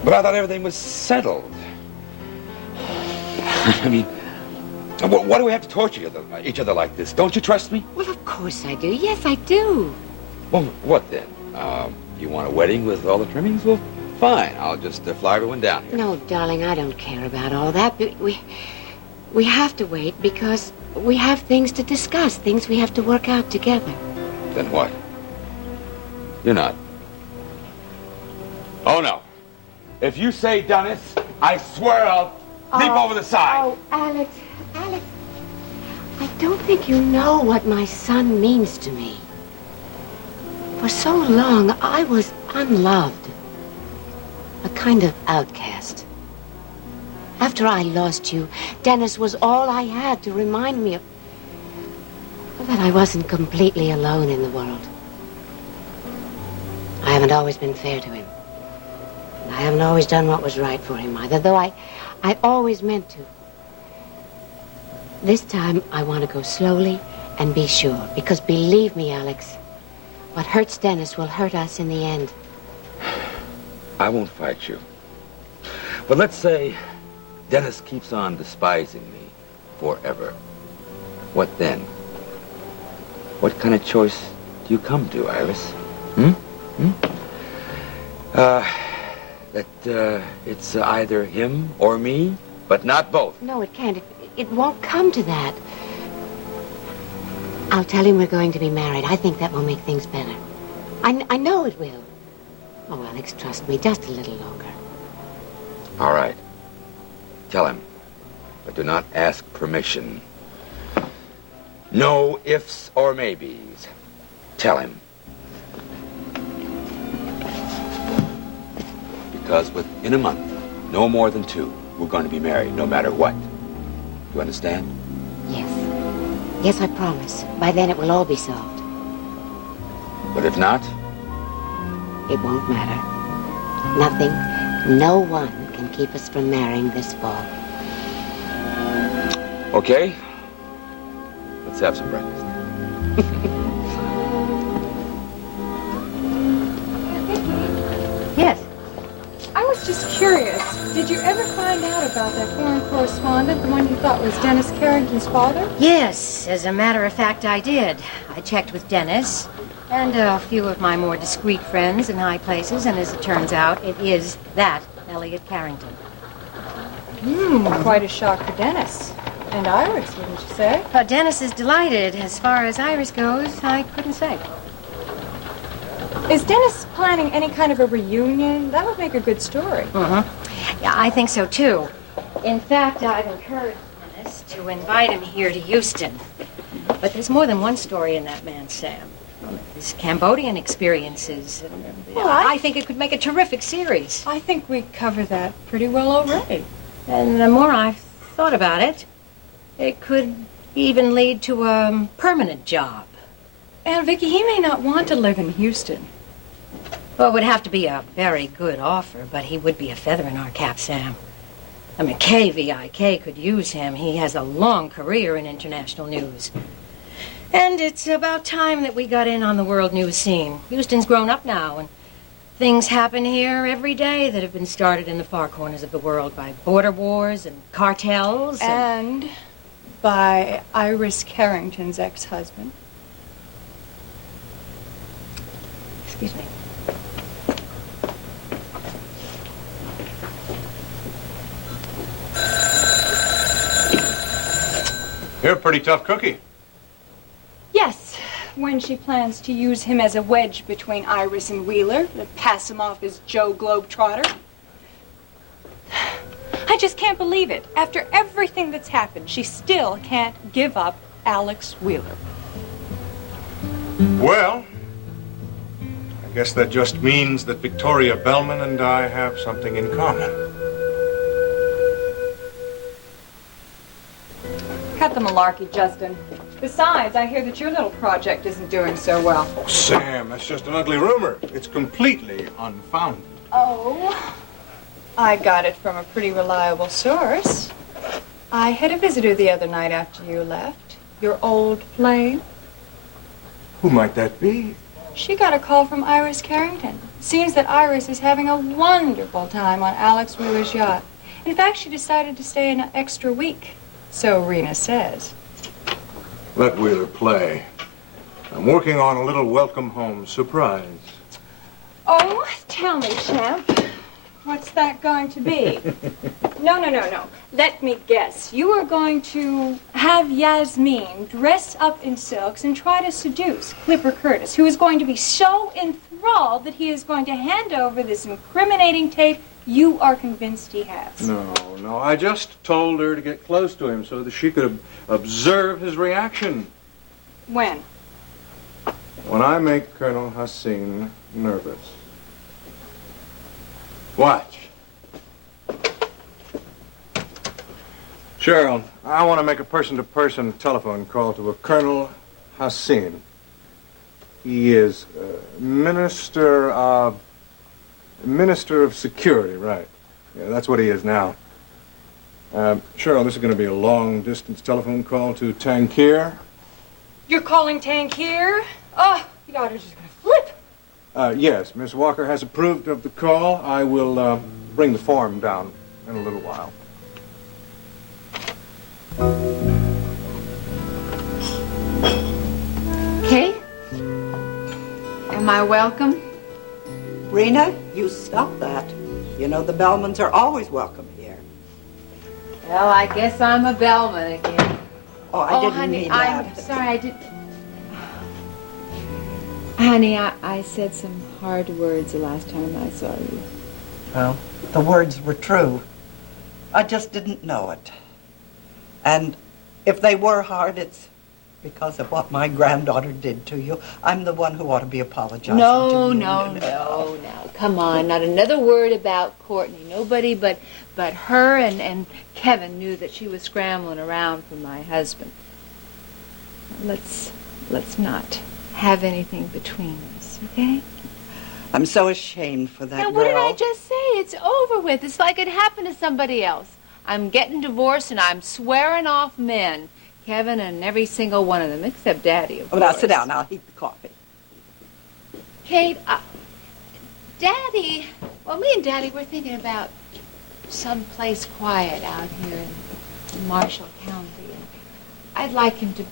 But I thought everything was settled. I mean, why do we have to torture each other like this? Don't you trust me? Well, of course I do. Yes, I do. Well, what then? You want a wedding with all the trimmings? Well, fine. I'll just fly everyone down here. No, darling, I don't care about all that. We have to wait because we have things to discuss, things we have to work out together. Then what? You're not. Oh, no. If you say Dennis, I swear I'll leap over the side. Oh, Alex, I don't think you know what my son means to me. For so long, I was unloved. A kind of outcast. After I lost you, Dennis was all I had to remind me of that I wasn't completely alone in the world. I haven't always been fair to him. I haven't always done what was right for him either, though I always meant to. This time, I want to go slowly and be sure, because believe me, Alex, what hurts Dennis will hurt us in the end. I won't fight you. But let's say Dennis keeps on despising me forever. What then? What kind of choice do you come to, Iris? That it's either him or me, but not both. No, it can't. It won't come to that. I'll tell him we're going to be married. I think that will make things better. I know it will. Oh, Alex, trust me, just a little longer. All right. Tell him. But do not ask permission. No ifs or maybes. Tell him. Because within a month, no more than 2, we're going to be married, no matter what. You understand? Yes. Yes, I promise. By then it will all be solved. But if not? It won't matter. Nothing, no one can keep us from marrying this fall. Okay. Let's have some breakfast. Yes. I was just curious. Did you ever find out about that foreign correspondent, the one you thought was Dennis Carrington's father? Yes, as a matter of fact, I did. I checked with Dennis and a few of my more discreet friends in high places, and as it turns out, it is that Elliot Carrington. Quite a shock for Dennis. And Iris, wouldn't you say? Dennis is delighted. As far as Iris goes, I couldn't say. Is Dennis planning any kind of a reunion? That would make a good story. Yeah, I think so, too. In fact, I've encouraged Dennis to invite him here to Houston. But there's more than one story in that man, Sam. His Cambodian experiences. Well, I think it could make a terrific series. I think we cover that pretty well already. And the more I've thought about it, it could even lead to a permanent job. And Vicky, he may not want to live in Houston. Well, it would have to be a very good offer, but he would be a feather in our cap, Sam. I mean, KVIK could use him. He has a long career in international news. And it's about time that we got in on the world news scene. Houston's grown up now, and things happen here every day that have been started in the far corners of the world by border wars and cartels. And by Iris Carrington's ex-husband. Excuse me. You're a pretty tough cookie. Yes, when she plans to use him as a wedge between Iris and Wheeler, to pass him off as Joe Globetrotter. I just can't believe it. After everything that's happened, she still can't give up Alex Wheeler. Well, I guess that just means that Victoria Bellman and I have something in common. Cut the malarkey, Justin. Besides, I hear that your little project isn't doing so well. Oh, Sam, that's just an ugly rumor. It's completely unfounded. Oh, I got it from a pretty reliable source. I had a visitor the other night after you left. Your old flame. Who might that be? She got a call from Iris Carrington. Seems that Iris is having a wonderful time on Alex Wheeler's yacht. In fact, she decided to stay an extra week. So Rena says. Let Wheeler play. I'm working on a little welcome home surprise. Oh, tell me, Champ. What's that going to be? No. Let me guess. You are going to have Yasmin dress up in silks and try to seduce Clipper Curtis, who is going to be so enthralled that he is going to hand over this incriminating tape you are convinced he has. No. I just told her to get close to him so that she could observe his reaction. When? When I make Colonel Hassin nervous. Watch. Cheryl, I want to make a person-to-person telephone call to a Colonel Hassin. He is Minister of Security, right. Yeah, that's what he is now. Cheryl, this is going to be a long-distance telephone call to Tangier. You're calling Tangier? Oh, the daughter's just going to flip. Yes, Miss Walker has approved of the call. I will bring the form down in a little while. Kate? Am I welcome? Rena, you stop that. You know the Bellmans are always welcome here. Well, I guess I'm a bellman again. Oh, I didn't honey, mean that. I'm sorry, I didn't. Honey, I said some hard words the last time I saw you. Well, the words were true. I just didn't know it. And if they were hard, it's because of what my granddaughter did to you. I'm the one who ought to be apologizing to you. No. Come on, not another word about Courtney. Nobody but her and Kevin knew that she was scrambling around for my husband. Let's not have anything between us, okay? I'm so ashamed for that Now, girl. what did I just say? It's over with. It's like it happened to somebody else. I'm getting divorced and I'm swearing off men. Kevin and every single one of them, except Daddy, of course. Now, sit down. I'll heat the coffee. Kate, Daddy, well, me and Daddy were thinking about someplace quiet out here in Marshall County. And I'd like him to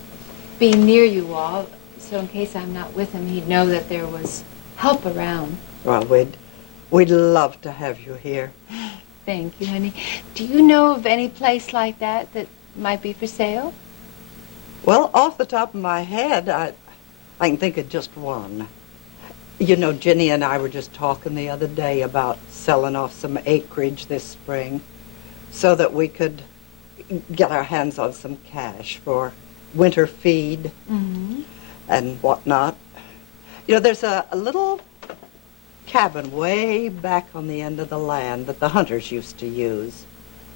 be near you all, so in case I'm not with him, he'd know that there was help around. Well, we'd love to have you here. Thank you, honey. Do you know of any place like that that might be for sale? Well, off the top of my head, I can think of just one. You know, Ginny and I were just talking the other day about selling off some acreage this spring so that we could get our hands on some cash for winter feed and whatnot. You know, there's a little cabin way back on the end of the land that the hunters used to use.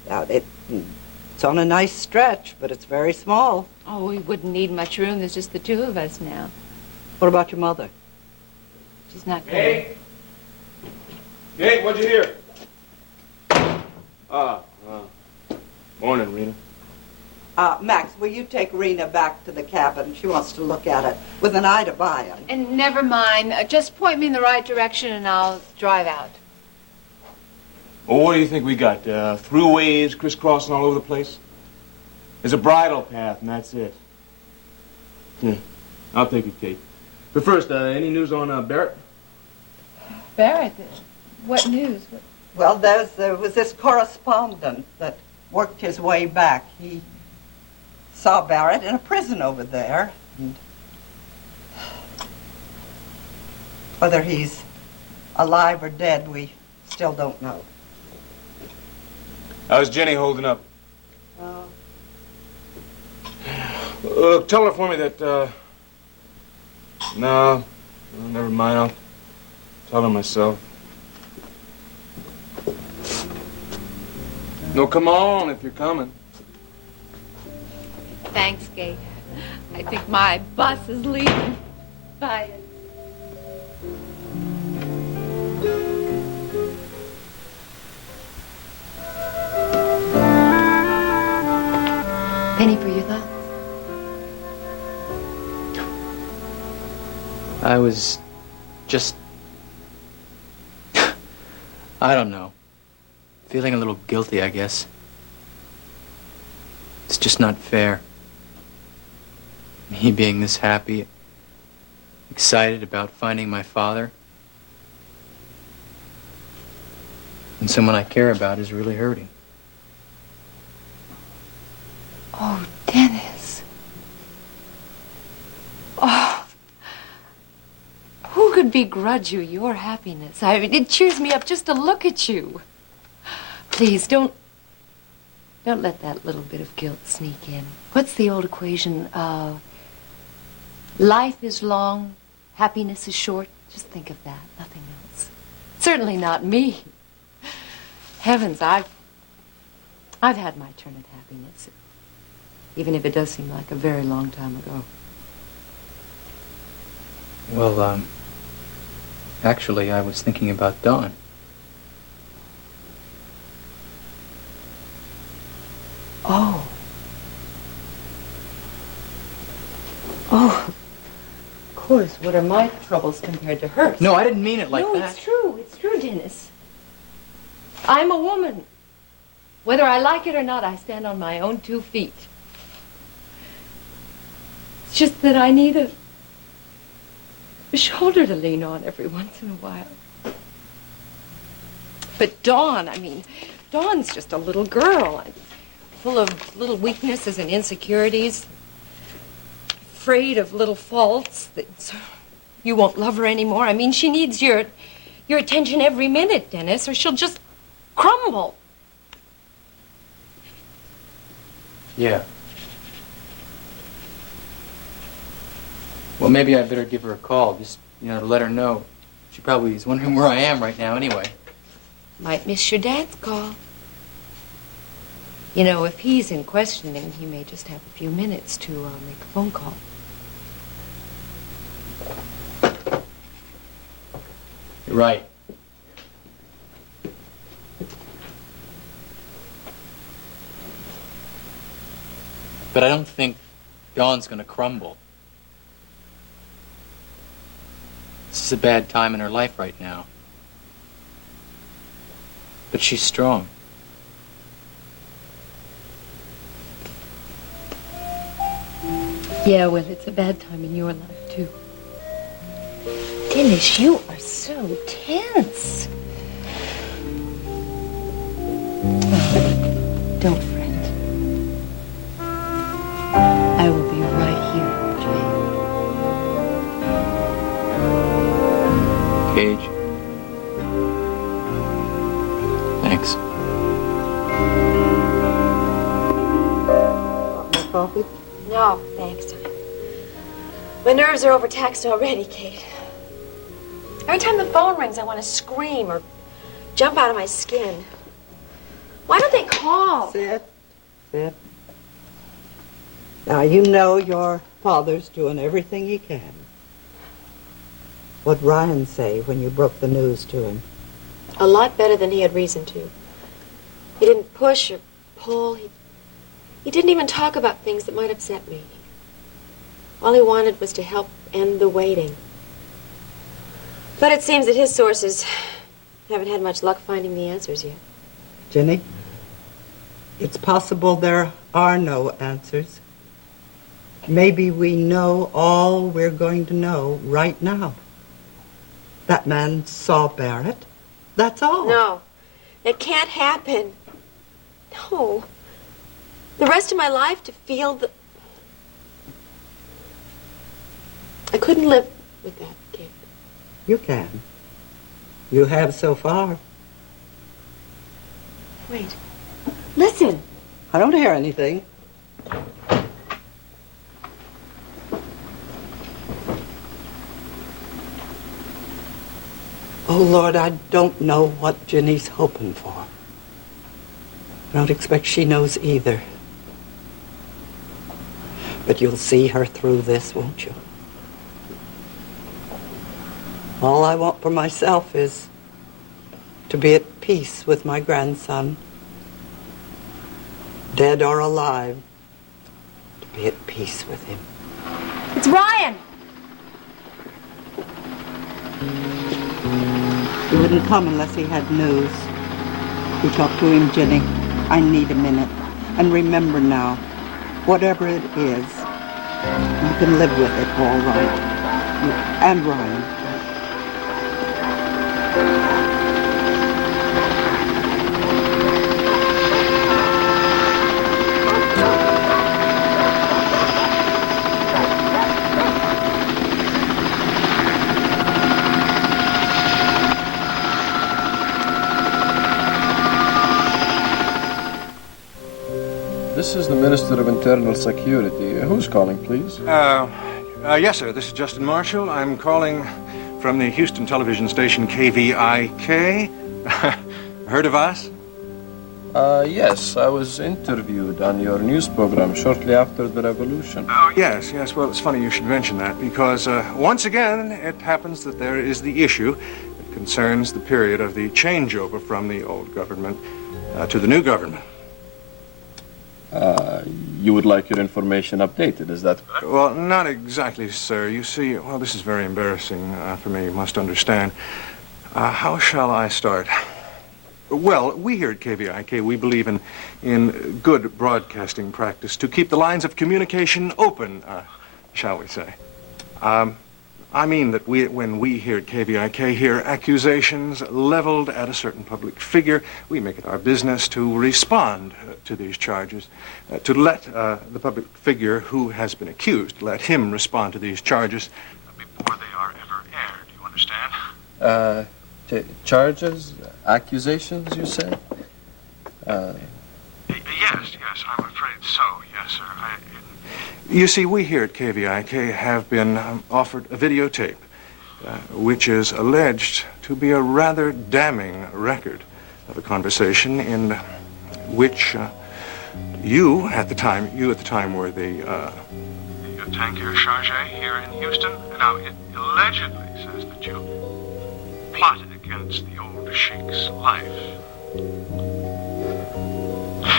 Now, it's on a nice stretch, but it's very small. Oh, we wouldn't need much room. There's just the two of us now. What about your mother? She's not good. Kate, what'd you hear? Morning, Rena. Max, will you take Rena back to the cabin? She wants to look at it with an eye to buying. And never mind. Just point me in the right direction and I'll drive out. Well, what do you think we got? Throughways crisscrossing all over the place? There's a bridle path, and that's it. Yeah, I'll take it, Kate. But first, any news on Barrett? Barrett? What news? Well, there was this correspondent that worked his way back. He saw Barrett in a prison over there. And whether he's alive or dead, we still don't know. How's Jenny holding up? Tell her for me that, no, never mind. I'll tell her myself. No, come on if you're coming. Thanks, Kate. I think my bus is leaving. Bye. Penny for your thoughts. I was just... I don't know. Feeling a little guilty, I guess. It's just not fair. Me being this happy, excited about finding my father, and someone I care about is really hurting. Oh, Dennis. Oh. Who could begrudge you your happiness? It cheers me up just to look at you. Please, don't let that little bit of guilt sneak in. What's the old equation of life is long, happiness is short? Just think of that, nothing else. Certainly not me. Heavens, I've had my turn at happiness, even if it does seem like a very long time ago. Well, actually, I was thinking about Dawn. Oh. Oh. Of course, what are my troubles compared to hers? No, I didn't mean it like that. No, it's true. It's true, Dennis. I'm a woman. Whether I like it or not, I stand on my own 2 feet. It's just that I need a shoulder to lean on every once in a while. But Dawn, Dawn's just a little girl. Full of little weaknesses and insecurities. Afraid of little faults. That you won't love her anymore. She needs your attention every minute, Dennis, or she'll just crumble. Yeah. Well, maybe I'd better give her a call, just, to let her know. She probably is wondering where I am right now anyway. Might miss your dad's call. If he's in questioning, he may just have a few minutes to make a phone call. You're right. But I don't think Dawn's gonna crumble. This is a bad time in her life right now. But she's strong. Yeah, well, it's a bad time in your life, too. Dennis, you are so tense. Oh, don't fret. I will be right here, Jane. Cage. Thanks. Want more coffee? No, thanks. My nerves are overtaxed already, Kate. Every time the phone rings, I want to scream or jump out of my skin. Why don't they call? Sit. Now, your father's doing everything he can. What'd Ryan say when you broke the news to him? A lot better than he had reason to. He didn't push or pull. He didn't even talk about things that might upset me. All he wanted was to help end the waiting. But it seems that his sources haven't had much luck finding the answers yet. Jenny, it's possible there are no answers. Maybe we know all we're going to know right now. That man saw Barrett. That's all. No, it can't happen. No. The rest of my life to feel the... I couldn't live with that, Kate. You can. You have so far. Wait. Listen. I don't hear anything. Oh, Lord, I don't know what Jenny's hoping for. I don't expect she knows either. But you'll see her through this, won't you? All I want for myself is to be at peace with my grandson. Dead or alive, to be at peace with him. It's Ryan! He wouldn't come unless he had news. You talk to him, Jenny. I need a minute. And remember now, whatever it is, you can live with it all right. You and Ryan. This is the Minister of Internal Security. Who's calling, please? Yes, sir. This is Justin Marshall. I'm calling from the Houston television station KVIK. Heard of us? Yes. I was interviewed on your news program shortly after the revolution. Oh, yes. Well, it's funny you should mention that because, once again, it happens that there is the issue that concerns the period of the changeover from the old government to the new government. You would like your information updated, is that correct? Well, not exactly, sir. You see, well, this is very embarrassing for me, you must understand. How shall I start? Well, we here at KVIK, we believe in good broadcasting practice to keep the lines of communication open, shall we say. I mean that when we here at KVIK hear accusations leveled at a certain public figure, we make it our business to respond to these charges, to let the public figure who has been accused, let him respond to these charges before they are ever aired, you understand? Charges? Accusations, you say? Yes, I'm afraid so, yes, sir. You see, we here at KVIK have been offered a videotape, which is alleged to be a rather damning record of a conversation in which you at the time were the tanker charge here in Houston. Now, it allegedly says that you plotted against the old sheik's life.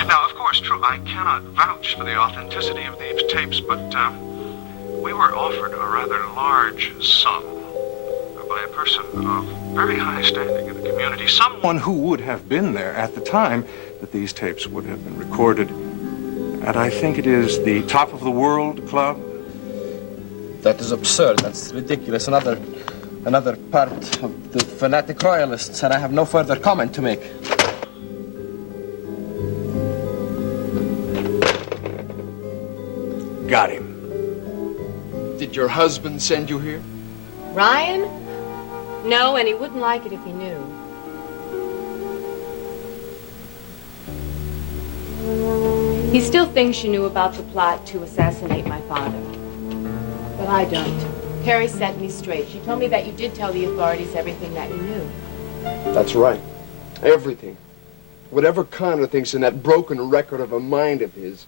Now, of course, true, I cannot vouch for the authenticity of these tapes, but we were offered a rather large sum by a person of very high standing in the community, someone who would have been there at the time that these tapes would have been recorded. And I think it is the Top of the World Club. That is absurd. That's ridiculous. Another part of the fanatic royalists, and I have no further comment to make. Got him. Did your husband send you here? Ryan? No, and he wouldn't like it if he knew. He still thinks you knew about the plot to assassinate my father. But I don't. Perry set me straight. She told me that you did tell the authorities everything that you knew. That's right. Everything. Whatever Connor thinks in that broken record of a mind of his,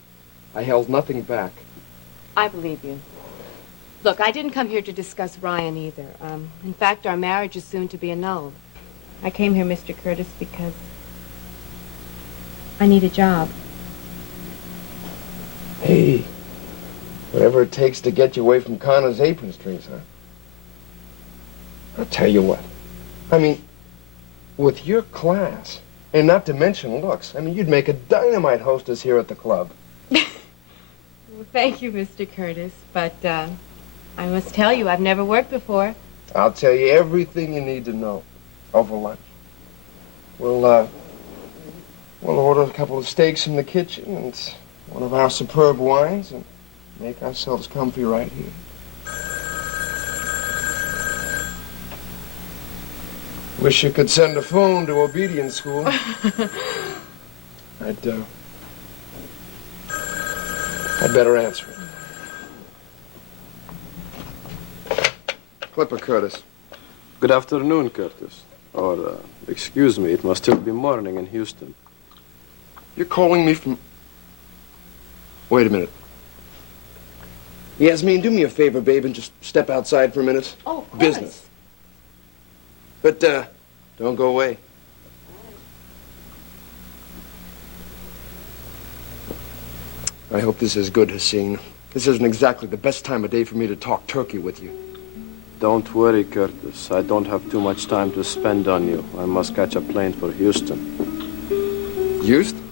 I held nothing back. I believe you. Look, I didn't come here to discuss Ryan either. In fact, our marriage is soon to be annulled. I came here, Mr. Curtis, because I need a job. Hey, whatever it takes to get you away from Connor's apron strings, huh? I'll tell you what. I mean, with your class, and not to mention looks, I mean, you'd make a dynamite hostess here at the club. Well, thank you, Mr. Curtis, but I must tell you, I've never worked before. I'll tell you everything you need to know over lunch. We'll order a couple of steaks in the kitchen and one of our superb wines and make ourselves comfy right here. Wish you could send a phone to obedience school. I'd better answer it. Clipper Curtis. Good afternoon, Curtis. Or, excuse me, it must still be morning in Houston. You're calling me from... Wait a minute. Yasmin, do me a favor, babe, and just step outside for a minute. Oh, of course. Business. But, don't go away. I hope this is good, Haseen. This isn't exactly the best time of day for me to talk turkey with you. Don't worry, Curtis. I don't have too much time to spend on you. I must catch a plane for Houston. Houston?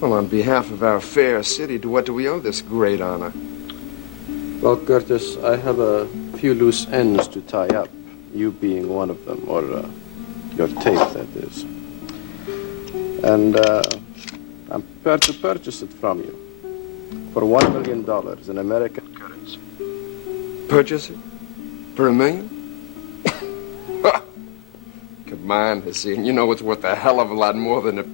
Well, on behalf of our fair city, to what do we owe this great honor? Well, Curtis, I have a few loose ends to tie up. You being one of them, or your tape, that is. And I'm prepared to purchase it from you for $1 million in American currency. Purchase it? For $1 million? Come on, Haseen. You know it's worth a hell of a lot more than a...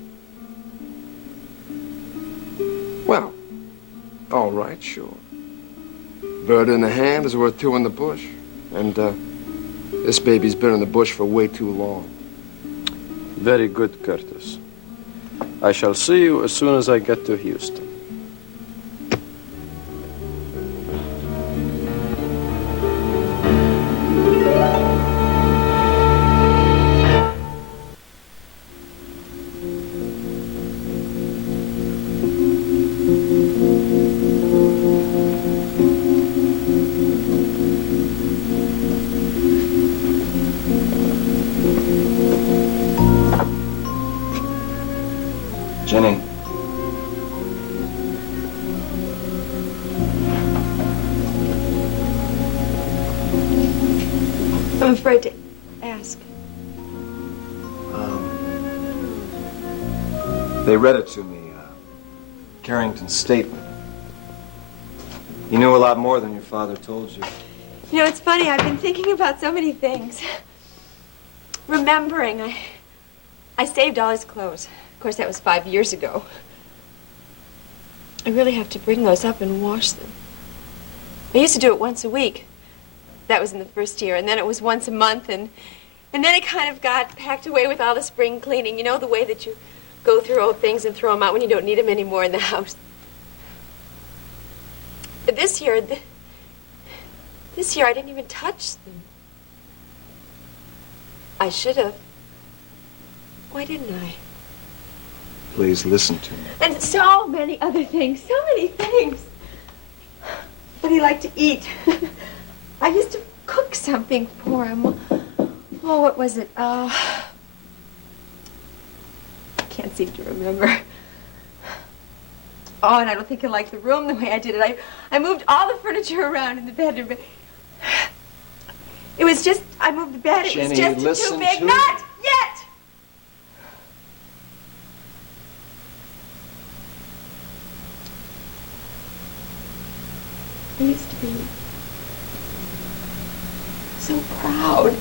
Well, all right, sure. Bird in the hand is worth two in the bush. And, this baby's been in the bush for way too long. Very good, Curtis. I shall see you as soon as I get to Houston. Jenny. I'm afraid to ask. They read it to me, Carrington's statement. You knew a lot more than your father told you. You know, it's funny. I've been thinking about so many things. Remembering, I saved all his clothes. Of course, that was 5 years ago. I really have to bring those up and wash them. I used to do it once a week. That was in the first year. And then it was once a month. And then it kind of got packed away with all the spring cleaning. You know, the way that you go through old things and throw them out when you don't need them anymore in the house. But this year I didn't even touch them. I should have. Why didn't I? Please listen to me. And so many other things. So many things. What do you like to eat? I used to cook something for him. Oh, what was it? I can't seem to remember. Oh, and I don't think he liked the room the way I did it. I moved all the furniture around in the bedroom. It was just, I moved the bed. It was just too big. Not yet! I used to be so proud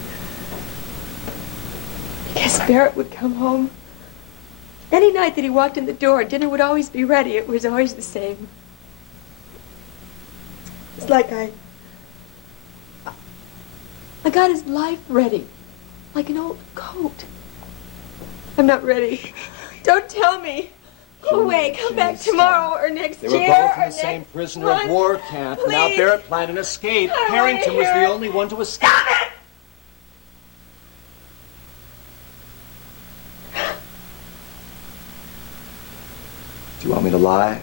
because Barrett would come home. Any night that he walked in the door, dinner would always be ready. It was always the same. It's like I got his life ready, like an old coat. I'm not ready. Don't tell me. Go away. Come back tomorrow or next year. They were both in the same prisoner of war camp. Please. Now Barrett planned an escape. Carrington was the only one to escape. Stop it! Do you want me to lie?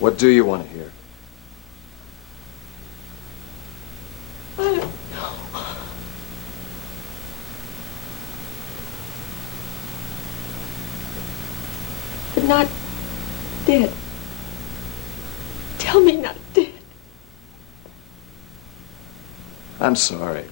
What do you want to hear? I don't know. But not dead. Tell me not dead. I'm sorry.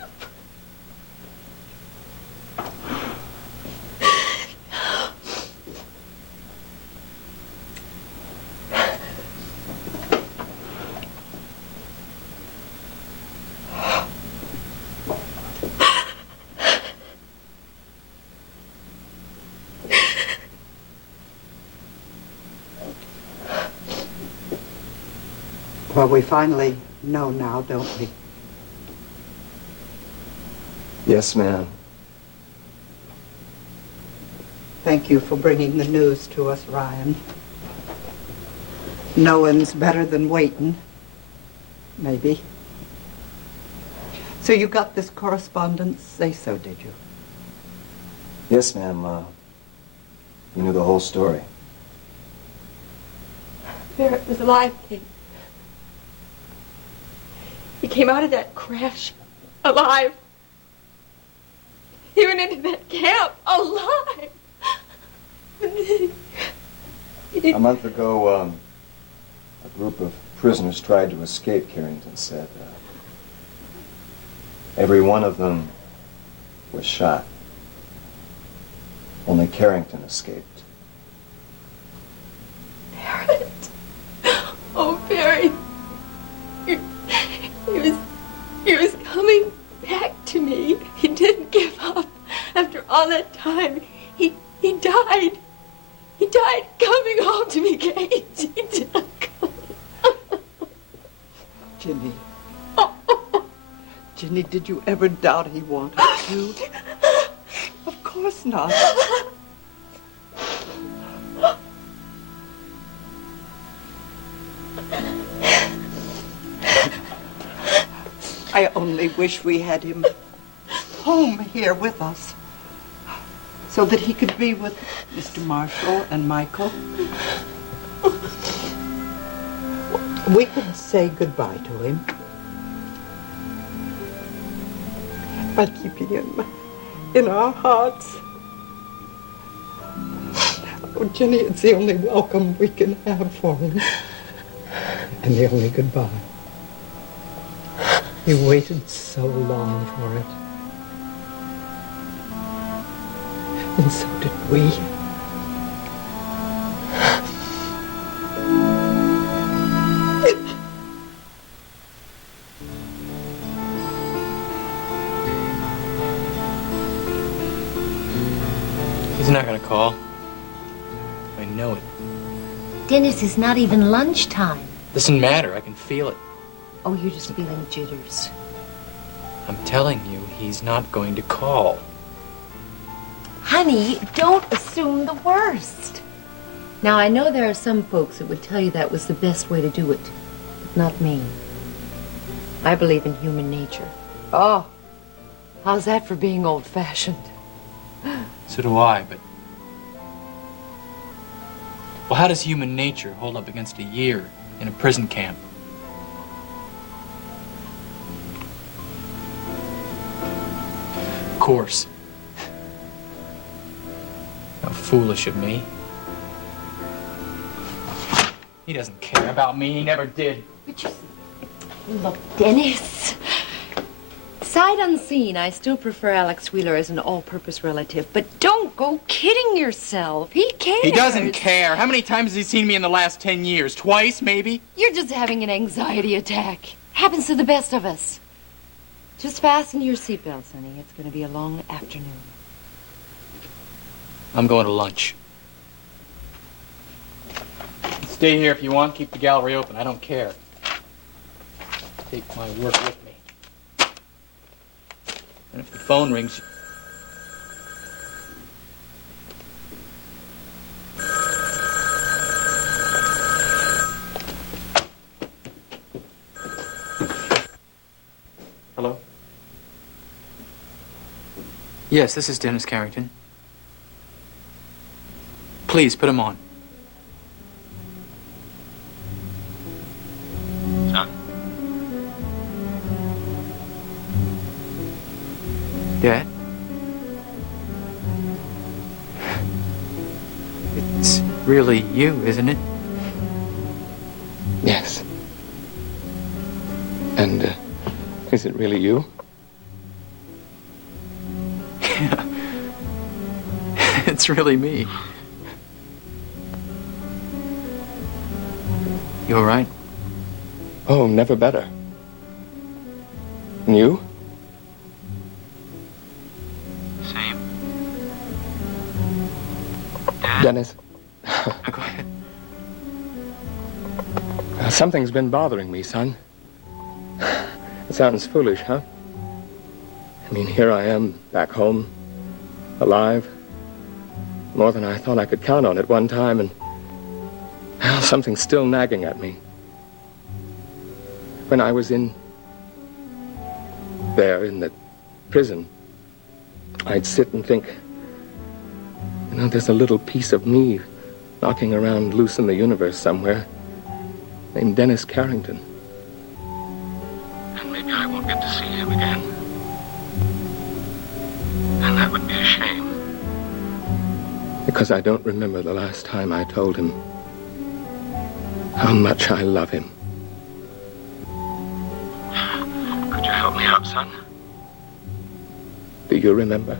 Well, we finally know now, don't we? Yes, ma'am. Thank you for bringing the news to us, Ryan. Knowing's better than waiting. Maybe. So you got this correspondence? Say so, did you? Yes, ma'am. You knew the whole story. Barrett was alive. He came out of that crash alive. He went into that camp alive. A month ago, a group of prisoners tried to escape, Carrington said. Every one of them was shot. Only Carrington escaped. Barrett. Oh, Barrett. He was coming back to me. He didn't give up. After all that time, he died. He died coming home to me, Kate. He died. Ginny. Ginny, did you ever doubt he wanted you? Of course not. I only wish we had him home here with us so that he could be with Mr. Marshall and Michael. We could say goodbye to him by keeping him in our hearts. Oh, Jenny, it's the only welcome we can have for him. And the only goodbye. He waited so long for it. And so did we. He's not gonna call. I know it. Dennis, it's not even lunchtime. Doesn't matter. I can feel it. Oh, you're just feeling jitters. I'm telling you, he's not going to call. Honey, don't assume the worst. Now, I know there are some folks that would tell you that was the best way to do it, but not me. I believe in human nature. Oh, how's that for being old-fashioned? So do I, but... Well, how does human nature hold up against a year in a prison camp? Of course. How foolish of me. He doesn't care about me. He never did. But you... Look, Dennis. Sight unseen, I still prefer Alex Wheeler as an all-purpose relative. But don't go kidding yourself. He cares. He doesn't care. How many times has he seen me in the last 10 years? Twice, maybe? You're just having an anxiety attack. Happens to the best of us. Just fasten your seatbelts, honey. It's going to be a long afternoon. I'm going to lunch. Stay here if you want. Keep the gallery open. I don't care. Take my work with me. And if the phone rings... Hello? Yes, this is Dennis Carrington. Please, put him on. Son? Dad? It's really you, isn't it? Yes. And, is it really you? Yeah. It's really me. You all right? Oh, never better. And you? Same. Dennis. Go ahead. Something's been bothering me, son. It sounds foolish, huh? I mean, here I am, back home, alive. More than I thought I could count on at one time, and... Well, Something's still nagging at me. When I was in the prison, I'd sit and think, there's a little piece of me knocking around loose in the universe somewhere, named Dennis Carrington. And maybe I won't get to see him again. And that would be a shame. Because I don't remember the last time I told him how much I love him. Could you help me out, son? Do you remember?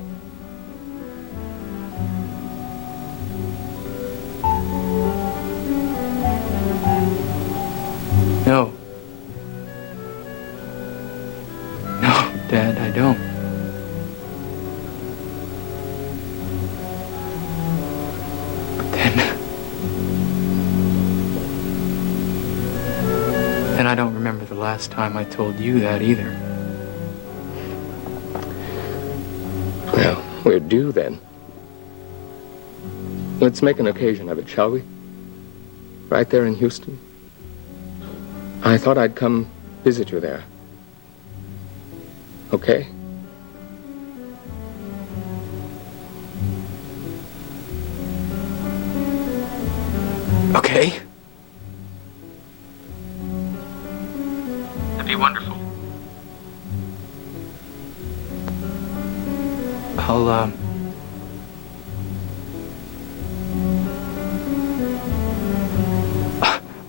No. No, Dad, I don't. But then I don't remember the last time I told you that either. Well, we're due then. Let's make an occasion of it, shall we? Right there in Houston. I thought I'd come visit you there. Okay? Okay. That'd be wonderful.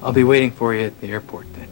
I'll be waiting for you at the airport then.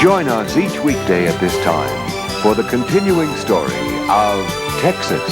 Join us each weekday at this time for the continuing story of Texas.